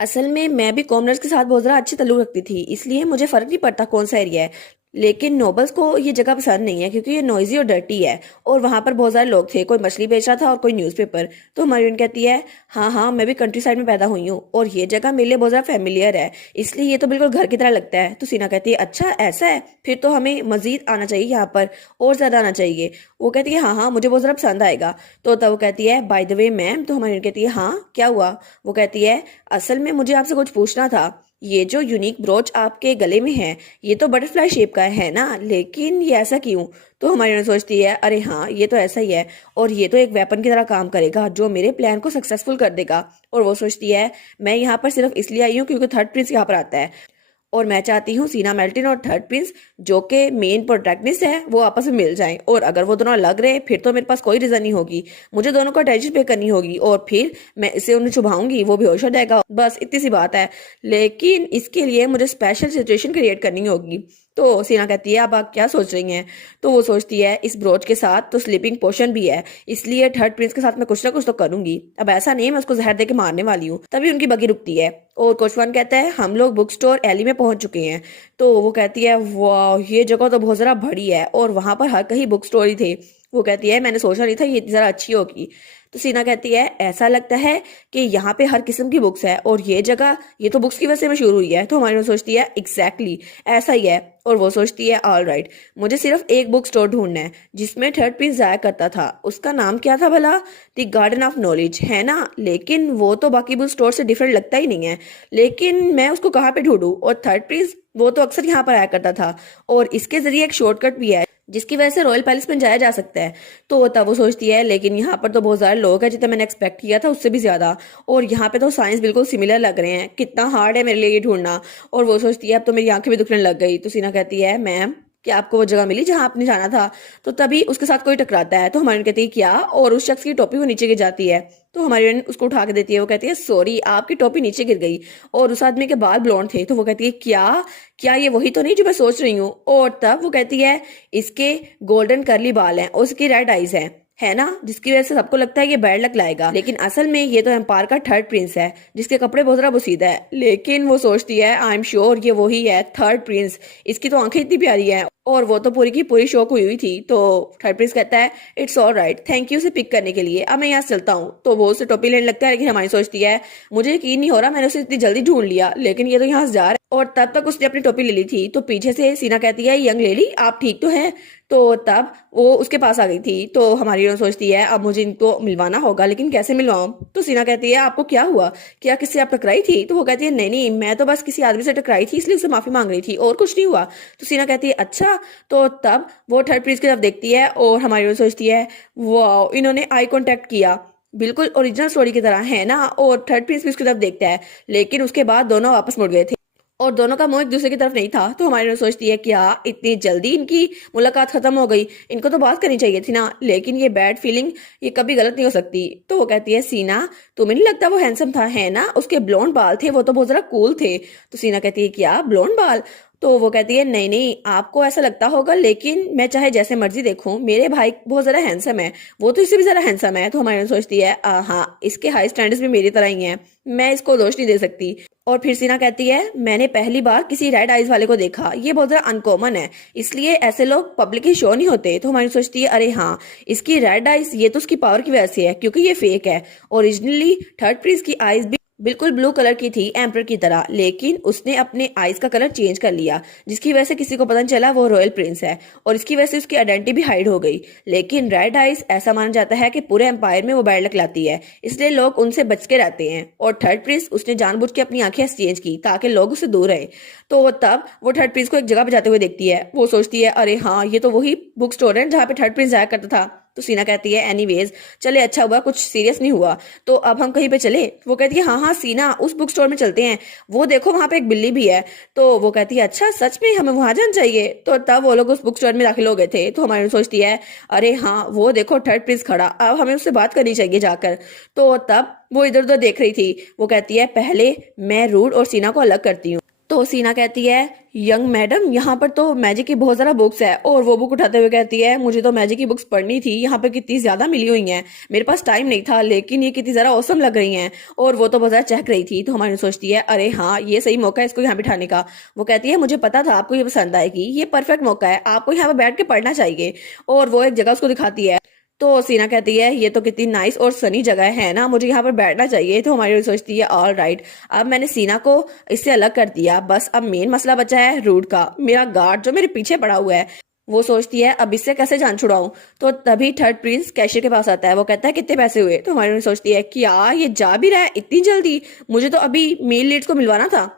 असल में मैं भी कॉमनर्स के साथ बहुत ज़्यादा अच्छी ताल्लुक रखती थी, इसलिए मुझे फ़र्क नहीं पड़ता कौन सा एरिया है। लेकिन नोबल्स को ये जगह पसंद नहीं है, क्योंकि ये नॉइजी और डर्टी है। और वहां पर बहुत सारे लोग थे, कोई मछली बेच रहा था और कोई न्यूज़पेपर। तो मरीन कहती है हाँ हाँ, मैं भी कंट्री साइड में पैदा हुई हूँ और ये जगह मेरे लिए बहुत ज़्यादा फेमिलियर है, इसलिए ये तो बिल्कुल घर की तरह लगता है। तो सीना कहती है अच्छा ऐसा है, फिर तो हमें मजीद आना चाहिए यहाँ पर, और ज़्यादा आना चाहिए। वो कहती है हाँ हाँ, मुझे बहुत ज़्यादा पसंद आएगा। तो तब वो कहती है बाय द वे मैम। तो हमारी कहती है हाँ क्या हुआ। वो कहती है असल में मुझे आपसे कुछ पूछना था। ये जो यूनिक ब्रोच आपके गले में है, ये तो बटरफ्लाई शेप का है ना, लेकिन ये ऐसा क्यों। तो हमारी सोचती है अरे हाँ, ये तो ऐसा ही है, और ये तो एक वेपन की तरह काम करेगा जो मेरे प्लान को सक्सेसफुल कर देगा। और वो सोचती है मैं यहाँ पर सिर्फ इसलिए आई हूँ क्योंकि थर्ड प्रिंस यहाँ पर आता है, और मैं चाहती हूँ सीना मेल्टन और थर्ड प्रिंस जो के मेन प्रोटैगनिस्ट है वो आपस में मिल जाएं। और अगर वो दोनों अलग रहे फिर तो मेरे पास कोई रीजन नहीं होगी, मुझे दोनों को अटेंशन पे करनी होगी, और फिर मैं इसे उन्हें छुपाऊंगी, वो बेहोश हो जाएगा, बस इतनी सी बात है। लेकिन इसके लिए मुझे स्पेशल सिचुएशन क्रिएट करनी होगी। तो सीना कहती है अब आप क्या सोच रही हैं। तो वो सोचती है इस ब्रोच के साथ तो स्लीपिंग पोशन भी है, इसलिए थर्ड प्रिंस के साथ मैं कुछ ना कुछ तो करूंगी। अब ऐसा नहीं मैं उसको जहर दे के मारने वाली हूँ। तभी उनकी बगी रुकती है और कोचवान कहता है हम लोग बुक स्टोर एली में पहुंच चुके हैं। तो वो कहती है वाह, ये जगह तो बहुत जरा बड़ी है, और वहां पर हर कहीं बुक स्टोर ही थे। वो कहती है मैंने सोचा नहीं था ये इतनी जरा अच्छी होगी। तो सीना कहती है ऐसा लगता है कि यहाँ पे हर किस्म की बुक्स है, और ये जगह ये तो बुक्स की वजह से मशहूर हुई है। तो हमारी सोचती है एग्जैक्टली ऐसा ही है। और वो सोचती है ऑल राइट, मुझे सिर्फ एक बुक स्टोर ढूंढना है जिसमें थर्ड प्रिंस जाया करता था। उसका नाम क्या था भला, द गार्डन ऑफ नॉलेज है ना, लेकिन वो तो बाकी बुक स्टोर से डिफरेंट लगता ही नहीं है। लेकिन मैं उसको कहाँ पे ढूंढूं, और थर्ड प्रिंस वो तो अक्सर यहाँ पर आया करता था, और इसके जरिए एक शॉर्टकट भी है जिसकी वजह से रॉयल पैलेस में जाया जा सकता है। तो तब वो सोचती है लेकिन यहाँ पर तो बहुत सारे लोग हैं, जितना मैंने एक्सपेक्ट किया था उससे भी ज्यादा, और यहाँ पे तो साइंस बिल्कुल सिमिलर लग रहे हैं, कितना हार्ड है मेरे लिए ये ढूंढना। और वो सोचती है अब तो मेरी आंखें भी दुखने लग गई। तो सीना कहती है मैम क्या आपको वो जगह मिली जहां आपने जाना था। तो तभी उसके साथ कोई टकराता है। तो हमारी कहती है क्या, और उस शख्स की टोपी वो नीचे गिर जाती है। तो हमारी उसको उठा के देती है। वो कहती है सॉरी आपकी टोपी नीचे गिर गई, और उस आदमी के बाल ब्लॉन्ड थे। तो वो कहती है क्या क्या ये वही तो नहीं जो मैं सोच रही हूँ। और तब वो कहती है इसके गोल्डन करली बाल हैं और उसकी रेड आइज हैं, है ना, जिसकी वजह से सबको लगता है ये बैड लक लाएगा, लेकिन असल में ये तो एम्पायर का थर्ड प्रिंस है जिसके कपड़े बहुत ज्यादा बुसीदा है। लेकिन वो सोचती है आई एम श्योर ये वही है थर्ड प्रिंस, इसकी तो आंखें इतनी प्यारी हैं, और वो तो पूरी की पूरी शौक हुई थी। तो थर्ड प्रिंस कहता है it's all right, thank you उसे पिक करने के लिए, अब मैं यहाँ से चलता हूँ। तो वो उसे टोपी लेने लगता है, लेकिन हमारी सोचती है मुझे यकीन नहीं हो रहा मैंने उसे इतनी जल्दी ढूंढ लिया, लेकिन ये तो यहाँ से जा रहा है। और तब तक उसने अपनी टोपी ले ली थी। तो पीछे से सीना कहती है यंग लेडी आप ठीक तो हैं। तो तब वो उसके पास आ गई थी। तो हमारी हीरोइन सोचती है अब मुझे इनको मिलवाना होगा, लेकिन कैसे मिलवाऊं। तो सीना कहती है आपको क्या हुआ, क्या किससे आप टकराई थी। तो वो कहती है नहीं नहीं, मैं तो बस किसी आदमी से टकराई थी इसलिए उसे माफी मांग रही थी, और कुछ नहीं हुआ। तो सीना कहती है अच्छा। तो तब वो थर्ड प्रिंस की तरफ देखती है, और हमारी हीरोइन सोचती है वाह, इन्होंने आई कांटेक्ट किया, बिल्कुल ओरिजिनल स्टोरी की तरह है ना। और थर्ड प्रिंस भी उसकी तरफ देखता है, लेकिन उसके बाद दोनों वापस मुड़ गए थे, और दोनों का मुंह एक दूसरे की तरफ नहीं था। तो हमारी सोचती है क्या इतनी जल्दी इनकी मुलाकात खत्म हो गई, इनको तो बात करनी चाहिए थी ना, लेकिन ये बैड फीलिंग ये कभी गलत नहीं हो सकती। तो वो कहती है सीना तुम्हें नहीं लगता वो हैंडसम था, है ना, उसके ब्लॉन्ड बाल थे वो तो बहुत जरा कूल थे। तो सीना कहती है क्या ब्लॉन्ड बाल। तो वो कहती है नहीं नहीं आपको ऐसा लगता होगा, लेकिन मैं चाहे जैसे मर्जी देखूं मेरे भाई बहुत ज्यादा हैंडसम है, वो तो इससे भी ज्यादा हैंडसम है। तो हमारी सोचती है हाँ इसके हाई स्टैंडर्ड्स भी मेरी तरह ही हैं, मैं इसको दोष नहीं दे सकती। और फिर सीना कहती है मैंने पहली बार किसी रेड आइज वाले को देखा, ये बहुत ज्यादा अनकॉमन है, इसलिए ऐसे लोग पब्लिकली शो नहीं होते। तो हमारी सोचती है अरे हाँ इसकी रेड आइज ये तो उसकी पावर की वजह से है, क्योंकि ये फेक है। ओरिजिनली थर्ड प्रिंस की आइज भी बिल्कुल ब्लू कलर की थी एम्पर की तरह, लेकिन उसने अपने आईज का कलर चेंज कर लिया, जिसकी वजह से किसी को पता नहीं चला वो रॉयल प्रिंस है, और इसकी वजह से उसकी आइडेंटिटी भी हाइड हो गई। लेकिन रेड आइज ऐसा माना जाता है कि पूरे एम्पायर में वो बैड लक लाती है, इसलिए लोग उनसे बच के रहते हैं। और थर्ड प्रिंस उसने जानबूझ के अपनी आंखें एक्सचेंज की ताकि लोग उससे दूर रहे। तो तब वो थर्ड प्रिंस को एक जगह पे जाते हुए देखती है। वो सोचती है अरे हाँ ये तो वही बुक स्टोर है जहाँ पे थर्ड प्रिंस जाया करता था। तो सीना कहती है एनीवेज चले, अच्छा हुआ कुछ सीरियस नहीं हुआ, तो अब हम कहीं पे चले। वो कहती है हाँ हाँ सीना, उस बुक स्टोर में चलते हैं, वो देखो वहां पे एक बिल्ली भी है। तो वो कहती है अच्छा सच में, हमें वहां जाना चाहिए। तो तब वो लोग उस बुक स्टोर में दाखिल हो गए थे। तो हमारी सोचती है अरे हाँ वो देखो थर्ड प्रिंस खड़ा, अब हमें उससे बात करनी चाहिए जाकर। तो तब वो इधर उधर देख रही थी। वो कहती है पहले मैं रूड और सीना को अलग करती हूँ। तो सीना कहती है यंग मैडम, यहाँ पर तो मैजिक की बहुत सारा बुक्स है। और वो बुक उठाते हुए कहती है मुझे तो मैजिक की बुक्स पढ़नी थी, यहाँ पे कितनी ज्यादा मिली हुई हैं, मेरे पास टाइम नहीं था, लेकिन ये कितनी जरा औसम लग रही हैं। और वो तो बहुत ज्यादा चहक रही थी। तो हमारी सोचती है अरे हाँ ये सही मौका है इसको यहाँ बिठाने का। वो कहती है मुझे पता था आपको ये पसंद आएगी, ये परफेक्ट मौका है, आपको यहाँ पे बैठ के पढ़ना चाहिए। और वो एक जगह उसको दिखाती है। तो सीना कहती है ये तो कितनी नाइस और सनी जगह है ना, मुझे यहाँ पर बैठना चाहिए। तो हमारी सोचती है ऑल राइट, अब मैंने सीना को इससे अलग कर दिया, बस अब मेन मसला बचा है रूड का, मेरा गार्ड जो मेरे पीछे पड़ा हुआ है। वो सोचती है अब इससे कैसे जान छुड़ाऊं। तो तभी थर्ड प्रिंस कैशियर के पास आता है। वो कहता है कितने पैसे हुए। तो हमारी सोचती है क्या ये जा भी रहा है इतनी जल्दी, मुझे तो अभी मेल लीड्स को मिलवाना था।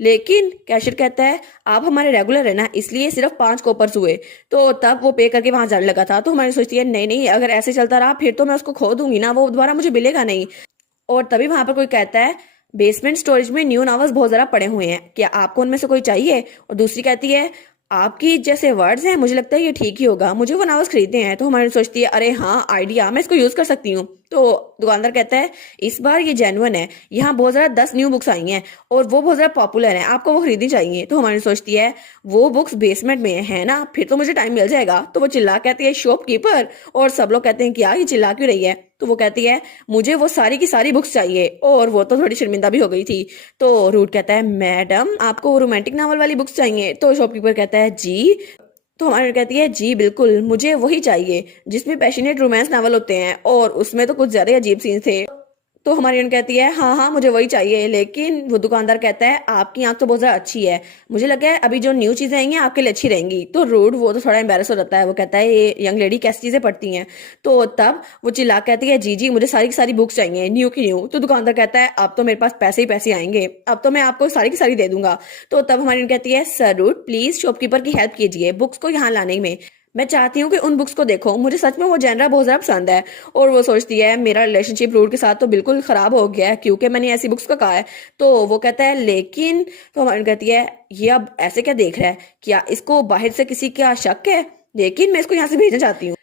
लेकिन कैशियर कहता है आप हमारे रेगुलर है ना, इसलिए सिर्फ 5 कॉपर्स हुए। तो तब वो पे करके वहां जाने लगा था। तो हमारी सोचती है नहीं नहीं, अगर ऐसे चलता रहा फिर तो मैं उसको खो दूंगी ना, वो दोबारा मुझे मिलेगा नहीं। और तभी वहां पर कोई कहता है बेसमेंट स्टोरेज में न्यू नॉवेल्स बहुत ज्यादा पड़े हुए हैं, क्या आपको उनमें से कोई चाहिए। और दूसरी कहती है आपकी जैसे वर्ड्स हैं मुझे लगता है ये ठीक ही होगा, मुझे वो नॉवेल्स खरीदने हैं। तो हमारी सोचती है अरे हाँ आइडिया, मैं इसको यूज कर सकती हूँ। तो दुकानदार कहता है इस बार ये जेन्युइन है, यहाँ बहुत ज्यादा 10 न्यू बुक्स आई हैं और वो बहुत ज्यादा पॉपुलर है, आपको वो खरीदनी चाहिए। तो हमारी सोचती है वो बुक्स बेसमेंट में है ना, फिर तो मुझे टाइम मिल जाएगा। तो वो चिल्ला कहती है शॉपकीपर, और सब लोग कहते हैं कि यार ये चिल्ला क्यों रही है। तो वो कहती है मुझे वो सारी की सारी बुक्स चाहिए। और वो तो थोड़ी शर्मिंदा भी हो गई थी। तो रूट कहता है मैडम आपको रोमांटिक नावल वाली बुक्स चाहिए। तो शॉपकीपर कहता है जी। तो हमारी कहती है जी बिल्कुल, मुझे वही चाहिए जिसमें पैशनेट रोमांस नावल होते हैं, और उसमें तो कुछ ज्यादा ही अजीब सीन थे। तो हमारी कहती है हाँ हाँ मुझे वही चाहिए। लेकिन वो दुकानदार कहता है आपकी आंख तो बहुत ज्यादा अच्छी है, मुझे लगा है अभी जो न्यू चीजें आएंगी आपके लिए अच्छी रहेंगी। तो रूड वो तो थोड़ा एम्बेरस हो जाता है। वो कहता है ये यंग लेडी कैसी चीजें पढ़ती हैं। तो तब वो चिल्ला कहती है जी जी मुझे सारी की सारी बुक्स चाहिए न्यू की न्यू। तो दुकानदार कहता है अब तो मेरे पास पैसे ही पैसे आएंगे, अब तो मैं आपको सारी की सारी दे दूंगा। तो तब हमारी कहती है सर रूड प्लीज शॉपकीपर की हेल्प कीजिए बुक्स को यहाँ लाने में, मैं चाहती हूँ कि उन बुक्स को देखो, मुझे सच में वो जेनरा बहुत ज्यादा पसंद है। और वो सोचती है मेरा रिलेशनशिप रूड के साथ तो बिल्कुल खराब हो गया है क्योंकि मैंने ऐसी बुक्स का कहा है। तो वो कहता है लेकिन, तो हमारी कहती है ये अब ऐसे क्या देख रहा है, क्या इसको बाहर से किसी का शक है, लेकिन मैं इसको यहाँ से भेजना चाहती हूँ।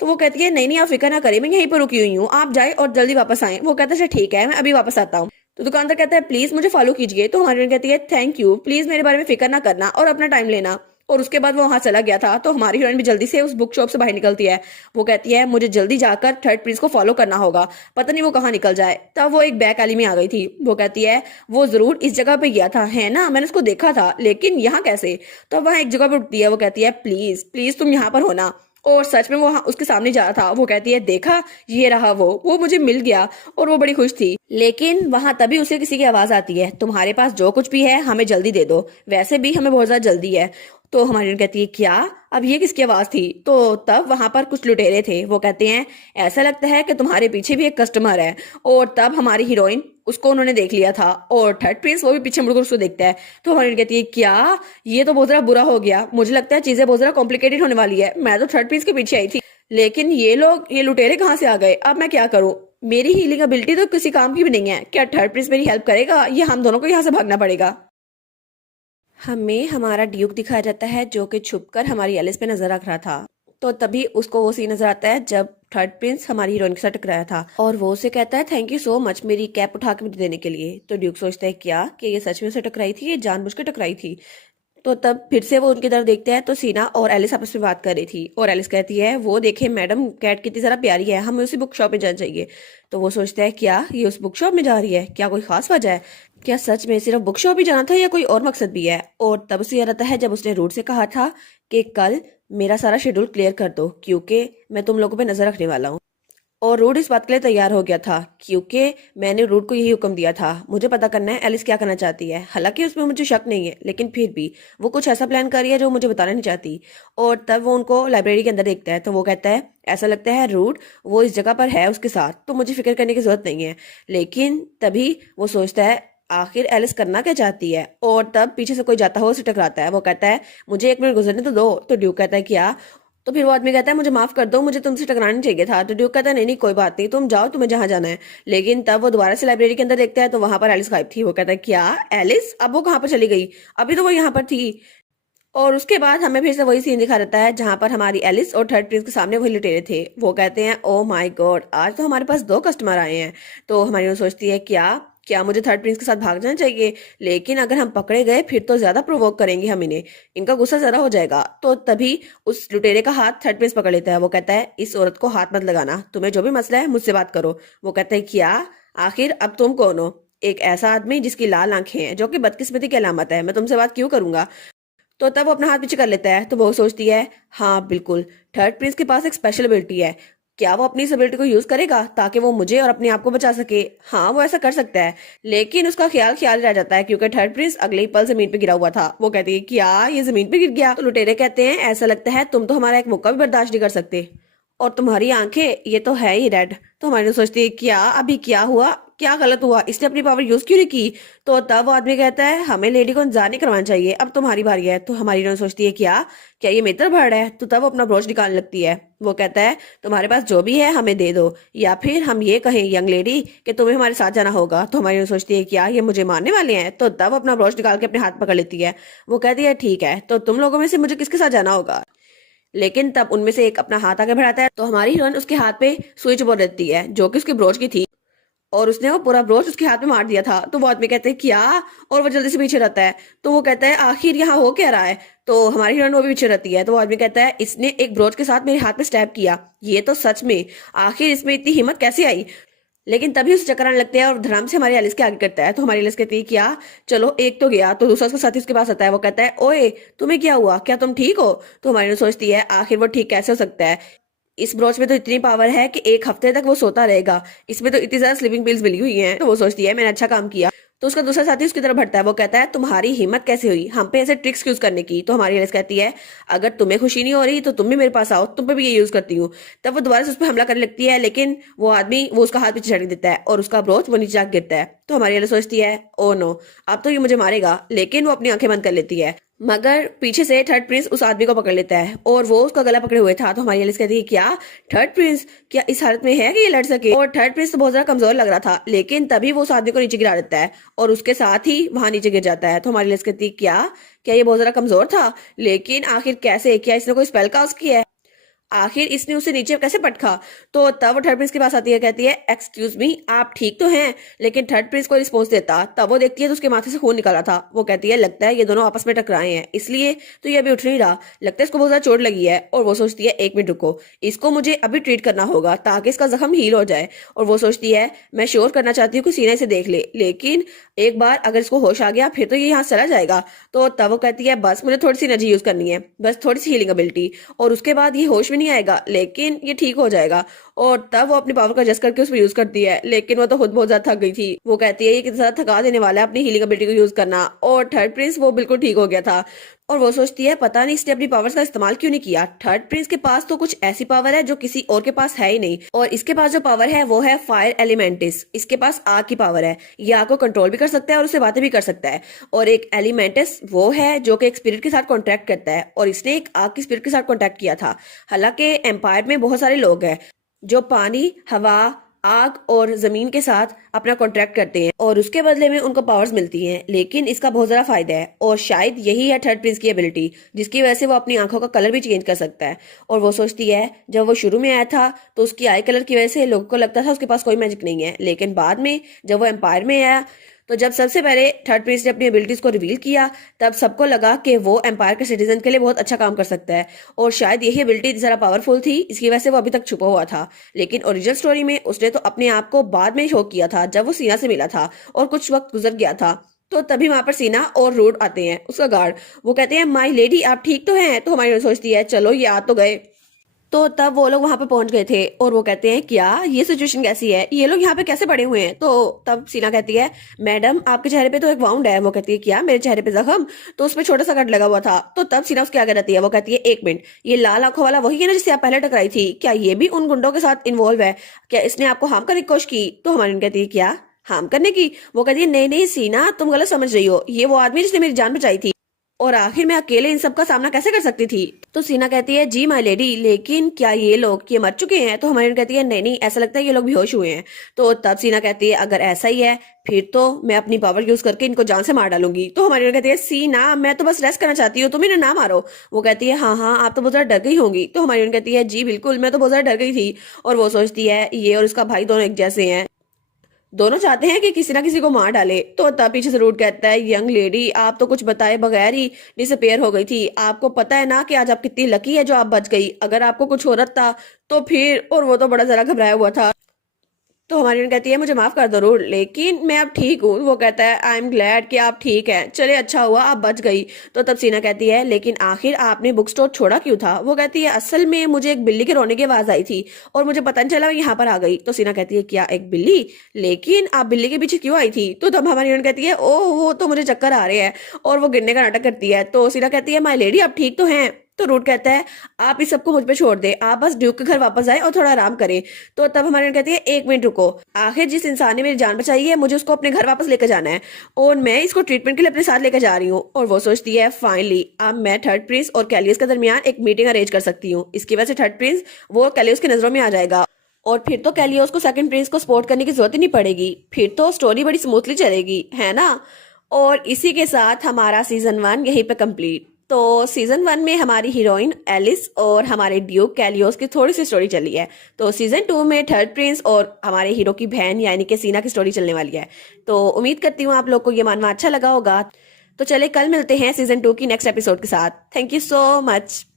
तो वो कहती है नहीं नहीं आप फिक्र ना करें, मैं यहीं पर रुकी हुई हूँ, आप जाए और जल्दी वापस आए। वो कहता है अच्छा ठीक है मैं अभी वापस आता हूँ। तो दुकानदार कहता है प्लीज मुझे फॉलो कीजिए। तो हमारी कहती है थैंक यू, प्लीज मेरे बारे में फिक्र ना करना और अपना टाइम लेना। और उसके बाद वो वहां चला गया था। तो हमारी हीरोइन भी जल्दी से उस बुक शॉप से बाहर निकलती है। वो कहती है मुझे जल्दी जाकर थर्ड प्रिंस को फॉलो करना होगा, पता नहीं वो कहाँ निकल जाए। तब वो एक बैक एली में आ गई थी। वो कहती है वो जरूर इस जगह पे गया था है ना, मैंने उसको देखा था, लेकिन यहाँ कैसे। तो वहां एक जगह पे उठती है। वो कहती है प्लीज प्लीज तुम यहाँ पर होना। और सच में वो उसके सामने जा रहा था। वो कहती है देखा ये रहा वो मुझे मिल गया। और वो बड़ी खुश थी। लेकिन वहां तभी उसे किसी की आवाज आती है तुम्हारे पास जो कुछ भी है हमें जल्दी दे दो, वैसे भी हमें बहुत ज्यादा जल्दी है। तो हमारी कहती है क्या, अब ये किसकी आवाज थी। तो तब वहां पर कुछ लुटेरे थे। वो कहते हैं ऐसा लगता है कि तुम्हारे पीछे भी एक कस्टमर है। और तब हमारी हीरोइन उसको उन्होंने देख लिया था। और थर्ड प्रिंस वो भी पीछे मुड़कर उसको देखता है। तो हमारी कहती है क्या, ये तो बहुत ज्यादा बुरा हो गया, मुझे लगता है चीजें बहुत ज्यादा कॉम्प्लिकेटेड होने वाली है, मैं तो थर्ड प्रिंस के पीछे आई थी, लेकिन ये लुटेरे कहाँ से आ गए, अब मैं क्या करूं, मेरी हीलिंग एबिलिटी तो किसी काम की भी नहीं है, क्या थर्ड प्रिंस मेरी हेल्प करेगा या हम दोनों को यहाँ से भागना पड़ेगा। हमें हमारा ड्यूक दिखाया जाता है जो कि छुपकर हमारी एलिस पे नजर रख रहा था। तो तभी उसको वो सीन नजर आता है जब थर्ड प्रिंस हमारी हीरोइन के साथ टकराया था। और वो उसे कहता है थैंक यू सो मच मेरी कैप उठा के मुझे देने के लिए। तो ड्यूक सोचता है क्या कि ये सच में उसे टकराई थी, ये जानबूझ के टकराई थी। तो तब फिर से वो उनकी तरफ देखते हैं तो सीना और एलिस आपस में बात कर रही थी। और एलिस कहती है वो देखे मैडम कैट कितनी जरा प्यारी है, हमें उसी बुक शॉप में जाना चाहिए। तो वो सोचता है क्या ये उस बुक शॉप में जा रही है, क्या कोई खास वजह है, क्या सच में सिर्फ बुक शॉप ही जाना था या कोई और मकसद भी है। और तब उसे याद आता है जब उसने रूट से कहा था कि कल मेरा सारा शेड्यूल क्लियर कर दो क्योंकि मैं तुम लोगों पे नजर रखने वाला हूँ। और रूड इस बात के लिए तैयार हो गया था क्योंकि मैंने रूड को यही हुक्म दिया था, मुझे पता करना है एलिस क्या करना चाहती है। हालांकि उसमें मुझे शक नहीं है, लेकिन फिर भी वो कुछ ऐसा प्लान कर रही है जो मुझे बताना नहीं चाहती। और तब वो उनको लाइब्रेरी के अंदर देखता है। तो वो कहता है ऐसा लगता है रूड वो इस जगह पर है उसके साथ, तो मुझे फिक्र करने की जरूरत नहीं है। लेकिन तभी वो सोचता है आखिर एलिस करना क्या चाहती है। और तब पीछे से कोई जाता हुआ उसे टकराता है। वो कहता है मुझे 1 मिनट गुजरने तो दो। तो ड्यूक कहता है क्या। तो फिर वो आदमी कहता है मुझे माफ कर दो, मुझे तुमसे टकराना चाहिए था। तो ड्यूक कहता है नहीं नहीं कोई बात नहीं, तुम जाओ, तुम्हें जहां जाना है। लेकिन तब वो दोबारा से लाइब्रेरी के अंदर देखता है तो वहां पर एलिस गायब थी। वो कहता है क्या एलिस, अब वो कहाँ पर चली गई, अभी तो वो यहाँ पर थी। और उसके बाद हमें फिर से वही सीन दिखा रहता है जहां पर हमारी एलिस और थर्ड प्रिंस के सामने वही लुटेरे थे। वो कहते हैं ओ माय गॉड, आज तो हमारे पास 2 कस्टमर आए हैं। तो हमारी वो सोचती है क्या क्या मुझे थर्ड प्रिंस के साथ भाग जाना चाहिए, लेकिन अगर हम पकड़े गए फिर तो ज्यादा प्रोवोक करेंगे हम इन्हें, इनका गुस्सा ज्यादा हो जाएगा। तो तभी उस लुटेरे का हाथ थर्ड प्रिंस पकड़ लेता है। वो कहता है इस औरत को हाथ मत लगाना, तुम्हें जो भी मसला है मुझसे बात करो। वो कहता है क्या, आखिर अब तुम कौन हो? एक ऐसा आदमी जिसकी लाल आंखें हैं, जो कि बदकिस्मती की अलामत है, मैं तुमसे बात क्यों करूंगा? तो तब वो अपना हाथ पीछे कर लेता है। तो वो सोचती है हाँ बिल्कुल, थर्ड प्रिंस के पास एक स्पेशल एबिलिटी है, क्या वो अपनी इस एबिलिटी को यूज करेगा ताकि वो मुझे और अपने आप को बचा सके? हाँ वो ऐसा कर सकता है, लेकिन उसका ख्याल ख्याल रह जाता है क्योंकि थर्ड प्रिंस अगले ही पल जमीन पे गिरा हुआ था। वो कहती है क्या ये जमीन पे गिर गया? तो लुटेरे कहते हैं ऐसा लगता है तुम तो हमारा एक मौका भी बर्दाश्त नहीं कर सकते, और तुम्हारी आंखें ये तो है ही रेड। तो हमारी सोचती है क्या अभी क्या हुआ, क्या गलत हुआ, इसने अपनी पावर यूज क्यों नहीं की? तो तब वो आदमी कहता है हमें लेडी को इंतजार नहीं करवाना चाहिए, अब तुम्हारी बारी है। तो हमारी हीरोइन सोचती है क्या क्या ये मेरी तरफ बढ़ रहा है? तो तब वो अपना ब्रोच निकालने लगती है। वो कहता है तुम्हारे पास जो भी है हमें दे दो, या फिर हम ये कहें यंग लेडी कि तुम्हें हमारे साथ जाना होगा। तो हमारी हीरोइन सोचती है क्या ये मुझे मारने वाले हैं? तो तब अपना ब्रोच निकाल के अपने हाथ पकड़ लेती है। वो कहती है ठीक है, तो तुम लोगों में से मुझे किसके साथ जाना होगा? लेकिन तब उनमें से एक अपना हाथ आगे बढ़ाता है तो हमारी हीरोइन उसके हाथ पे सुई चुभो देती है जो कि उसके ब्रोच की थी, और उसने वो पूरा ब्रोच उसके हाथ में मार दिया था। तो वो आदमी कहते हैं क्या, और वो जल्दी से पीछे रहता है। तो वो कहता है आखिर यहाँ हो क्या रहा है? तो हमारी हीरोइन वो भी पीछे रहती है। तो वो आदमी कहता है इसने एक ब्रोच के साथ मेरे हाथ में स्टैब किया, ये तो सच में, आखिर इसमें इतनी हिम्मत कैसे आई? लेकिन तभी उसे चक्कर आने लगते हैं और धर्म से हमारी एलिस के आगे करता है। तो हमारी एलिस कहती है क्या चलो एक तो गया, तो दूसरा उसका साथी उसके पास आता है। वो कहता है ओए तुम्हें क्या हुआ, क्या तुम ठीक हो? तो हमारी सोचती है आखिर वो ठीक कैसे हो सकता है, इस ब्रोच में तो इतनी पावर है कि 1 हफ्ते तक वो सोता रहेगा, इसमें तो इतनी ज्यादा स्लीपिंग पिल्स मिली हुई हैं। तो वो सोचती है मैंने अच्छा काम किया। तो उसका दूसरा साथी उसकी तरफ बढ़ता है। वो कहता है तुम्हारी हिम्मत कैसे हुई हम पे ऐसे ट्रिक्स यूज करने की? तो हमारी एलिस कहती है अगर तुम्हें खुशी नहीं हो रही तो तुम भी मेरे पास आओ, तुम पे भी ये यूज करती हूँ। तब वो दोबारा से उस पर हमला करने लगती है, लेकिन वो आदमी वो उसका हाथ पीछे झटक देता है और उसका ब्रोच वो नीचे जाकर गिरता है। तो हमारी एलिस सोचती है ओ नो, अब तो ये मुझे मारेगा, लेकिन वो अपनी आंखें बंद कर लेती है। मगर पीछे से थर्ड प्रिंस उस आदमी को पकड़ लेता है और वो उसका गला पकड़े हुए था। तो हमारी एलिस कहती है क्या थर्ड प्रिंस क्या इस हालत में है कि ये लड़ सके? और थर्ड प्रिंस तो बहुत ज्यादा कमजोर लग रहा था, लेकिन तभी वो उस आदमी को नीचे गिरा देता है और उसके साथ ही वहां नीचे गिर जाता है। तो हमारी एलिस कहती है क्या क्या ये बहुत ज्यादा कमजोर था, लेकिन आखिर कैसे, क्या इसने कोई स्पेल कास्ट किया है, आखिर इसने उसे नीचे कैसे पटका? तो तब वो थर्ड प्रिंस के पास आती है, कहती है एक्सक्यूज मी आप ठीक तो हैं? लेकिन थर्ड प्रिंस को रिस्पॉन्स देता। तब वो देखती है तो उसके माथे से खून निकला था। वो कहती है लगता है ये दोनों आपस में टकराए हैं, इसलिए तो ये अभी उठ नहीं रहा, लगता है इसको बहुत ज्यादा चोट लगी है। और वो सोचती है 1 मिनट रुको, इसको मुझे अभी ट्रीट करना होगा ताकि इसका जख्म हील हो जाए। और वो सोचती है मैं श्योर करना चाहती हूँ कि सीना इसे देख ले, लेकिन एक बार अगर इसको होश आ गया फिर तो ये यहाँ चला जाएगा। तो तब वो कहती है बस मुझे थोड़ी सी एनर्जी यूज करनी है, बस थोड़ी सी हीलिंग एबिलिटी, और उसके बाद ये होश में नहीं आएगा, लेकिन ये ठीक हो जाएगा। और तब वो अपनी पावर का एडजस्ट करके उसमें यूज करती है, लेकिन वो तो खुद बहुत ज्यादा थक गई थी। वो कहती है ये कितना ज्यादा थका देने वाला है अपनी हीलिंग एबिलिटी को यूज करना। और थर्ड प्रिंस वो बिल्कुल ठीक हो गया था और वो सोचती है पता नहीं इसने अपनी पावर्स का इस्तेमाल क्यों नहीं किया। थर्ड प्रिंस के पास तो कुछ ऐसी पावर है जो किसी और के पास है ही नहीं, और इसके पास जो पावर है वो है फायर एलिमेंटिस, इसके पास आग की पावर है, ये आग को कंट्रोल भी कर सकता है और उससे बातें भी कर सकता है। और एक एलिमेंटिस वो है जो कि एक स्पिरिट के साथ कॉन्ट्रैक्ट करता है, और इसने एक आग की स्पिरिट के साथ कॉन्ट्रैक्ट किया था। हालांकि एम्पायर में बहुत सारे लोग हैं जो पानी, हवा, आग और जमीन के साथ अपना कॉन्ट्रैक्ट करते हैं और उसके बदले में उनको पावर्स मिलती हैं, लेकिन इसका बहुत ज्यादा फायदा है, और शायद यही है थर्ड प्रिंस की एबिलिटी जिसकी वजह से वो अपनी आंखों का कलर भी चेंज कर सकता है। और वो सोचती है जब वो शुरू में आया था तो उसकी आई कलर की वजह से लोगों को लगता था उसके पास कोई मैजिक नहीं है, लेकिन बाद में जब वो एम्पायर में आया तो जब सबसे पहले थर्ड प्रिंस ने अपनी एबिलिटीज को रिवील किया तब सबको लगा कि वो एम्पायर के सिटीजन के लिए बहुत अच्छा काम कर सकता है, और शायद यही एबिलिटी जरा पावरफुल थी इसकी वजह से वो अभी तक छुपा हुआ था। लेकिन ओरिजिनल स्टोरी में उसने तो अपने आप को बाद में शो किया था जब वो सीना से मिला था और कुछ वक्त गुजर गया था। तो तभी वहां पर सीना और रूड आते हैं उसका गार्ड। वो कहते हैं माई लेडी आप ठीक तो हैं? तो हमारी सोचती है चलो ये आ तो गए। तो तब वो लोग वहां पे पहुंच गए थे और वो कहते हैं क्या ये सिचुएशन कैसी है, ये लोग यहाँ पे कैसे पड़े हुए हैं? तो तब सीना कहती है मैडम आपके चेहरे पे तो एक वाउंड है। वो कहती है क्या मेरे चेहरे पे जख्म? तो उसमें छोटा सा कट लगा हुआ था। तो तब सीना उसके आगे रहती है। वो कहती है 1 मिनट, ये लाल आंखों वाला वही है ना जिससे आप पहले टकराई थी, क्या ये भी उन गुंडों के साथ इन्वॉल्व है, क्या इसने आपको हार्म करने की कोशिश की? तो हमारी कहती है क्या हार्म करने की? वो कहती है नहीं नहीं सीना तुम गलत समझ रही हो, ये वो आदमी जिसने मेरी जान बचाई थी। और आखिर मैं अकेले इन सब का सामना कैसे कर सकती थी। तो सीना कहती है जी माय लेडी, लेकिन क्या ये लोग ये मर चुके हैं। तो हमारी कहती है नहीं नहीं, ऐसा लगता है ये लोग बेहोश हुए हैं। तो तब सीना कहती है अगर ऐसा ही है फिर तो मैं अपनी पावर यूज करके इनको जान से मार डालूंगी। तो हमारी कहती है सीना मैं तो बस रेस्ट करना चाहती हूँ, तुम इन्हें ना मारो। वो कहती है हाँ हाँ आप तो बहुत ज्यादा डर गई होंगी। तो हमारी कहती है जी बिल्कुल, मैं तो बहुत ज्यादा डर गई थी। और वो सोचती है ये और उसका भाई दोनों एक जैसे हैं, दोनों चाहते हैं कि किसी ना किसी को मार डाले। तो तब पीछे से रूट कहता है यंग लेडी आप तो कुछ बताए बगैर ही डिसअपेयर हो गई थी। आपको पता है ना कि आज आप कितनी लकी है जो आप बच गई, अगर आपको कुछ हो रहा था तो फिर। और वो तो बड़ा जरा घबराया हुआ था। तो हमारी कहती है मुझे माफ कर दो रूट, लेकिन मैं अब ठीक हूँ। वो कहता है आई एम ग्लैड कि आप ठीक हैं, चले अच्छा हुआ आप बच गई। तो तब सीना कहती है लेकिन आखिर आपने बुक स्टोर छोड़ा क्यों था। वो कहती है असल में मुझे एक बिल्ली के रोने की आवाज आई थी और मुझे पता नहीं चला मैं यहाँ पर आ गई। तो सीना कहती है क्या एक बिल्ली, लेकिन आप बिल्ली के पीछे क्यों आई थी। तो तब हमारी कहती है ओह वो तो मुझे चक्कर आ रहे हैं, और वो गिरने का नाटक करती है। तो सीना कहती है माय लेडी आप ठीक तो हैं। तो रूट कहता है आप इस सबको मुझ पे छोड़ दे, आप बस ड्यूक के घर वापस आए और थोड़ा आराम करें। तो तब हमारी कहती है एक मिनट रुको, आखिर जिस इंसान ने मेरी जान बचाई है मुझे उसको अपने घर वापस लेकर जाना है और मैं इसको ट्रीटमेंट के लिए अपने साथ लेकर जा रही हूँ। और वो सोचती है फाइनली अब मैं थर्ड प्रिंस और कैलियस के दरमियान एक मीटिंग अरेंज कर सकती हूँ। इसकी वजह से थर्ड प्रिंस वो कैलियस की नजरों में आ जाएगा और फिर तो कैलियस को सेकंड प्रिंस को सपोर्ट करने की जरूरत ही नहीं पड़ेगी, फिर तो स्टोरी बड़ी स्मूथली चलेगी, है ना। और इसी के साथ हमारा सीजन 1 यहीं पे कंप्लीट। तो सीजन 1 में हमारी हीरोइन एलिस और हमारे ड्यूक कैलियोस की थोड़ी सी स्टोरी चली है। तो सीजन 2 में थर्ड प्रिंस और हमारे हीरो की बहन यानी कि सीना की स्टोरी चलने वाली है। तो उम्मीद करती हूँ आप लोग को ये मानवा अच्छा लगा होगा। तो चले कल मिलते हैं सीजन 2 की नेक्स्ट एपिसोड के साथ। Thank you so much.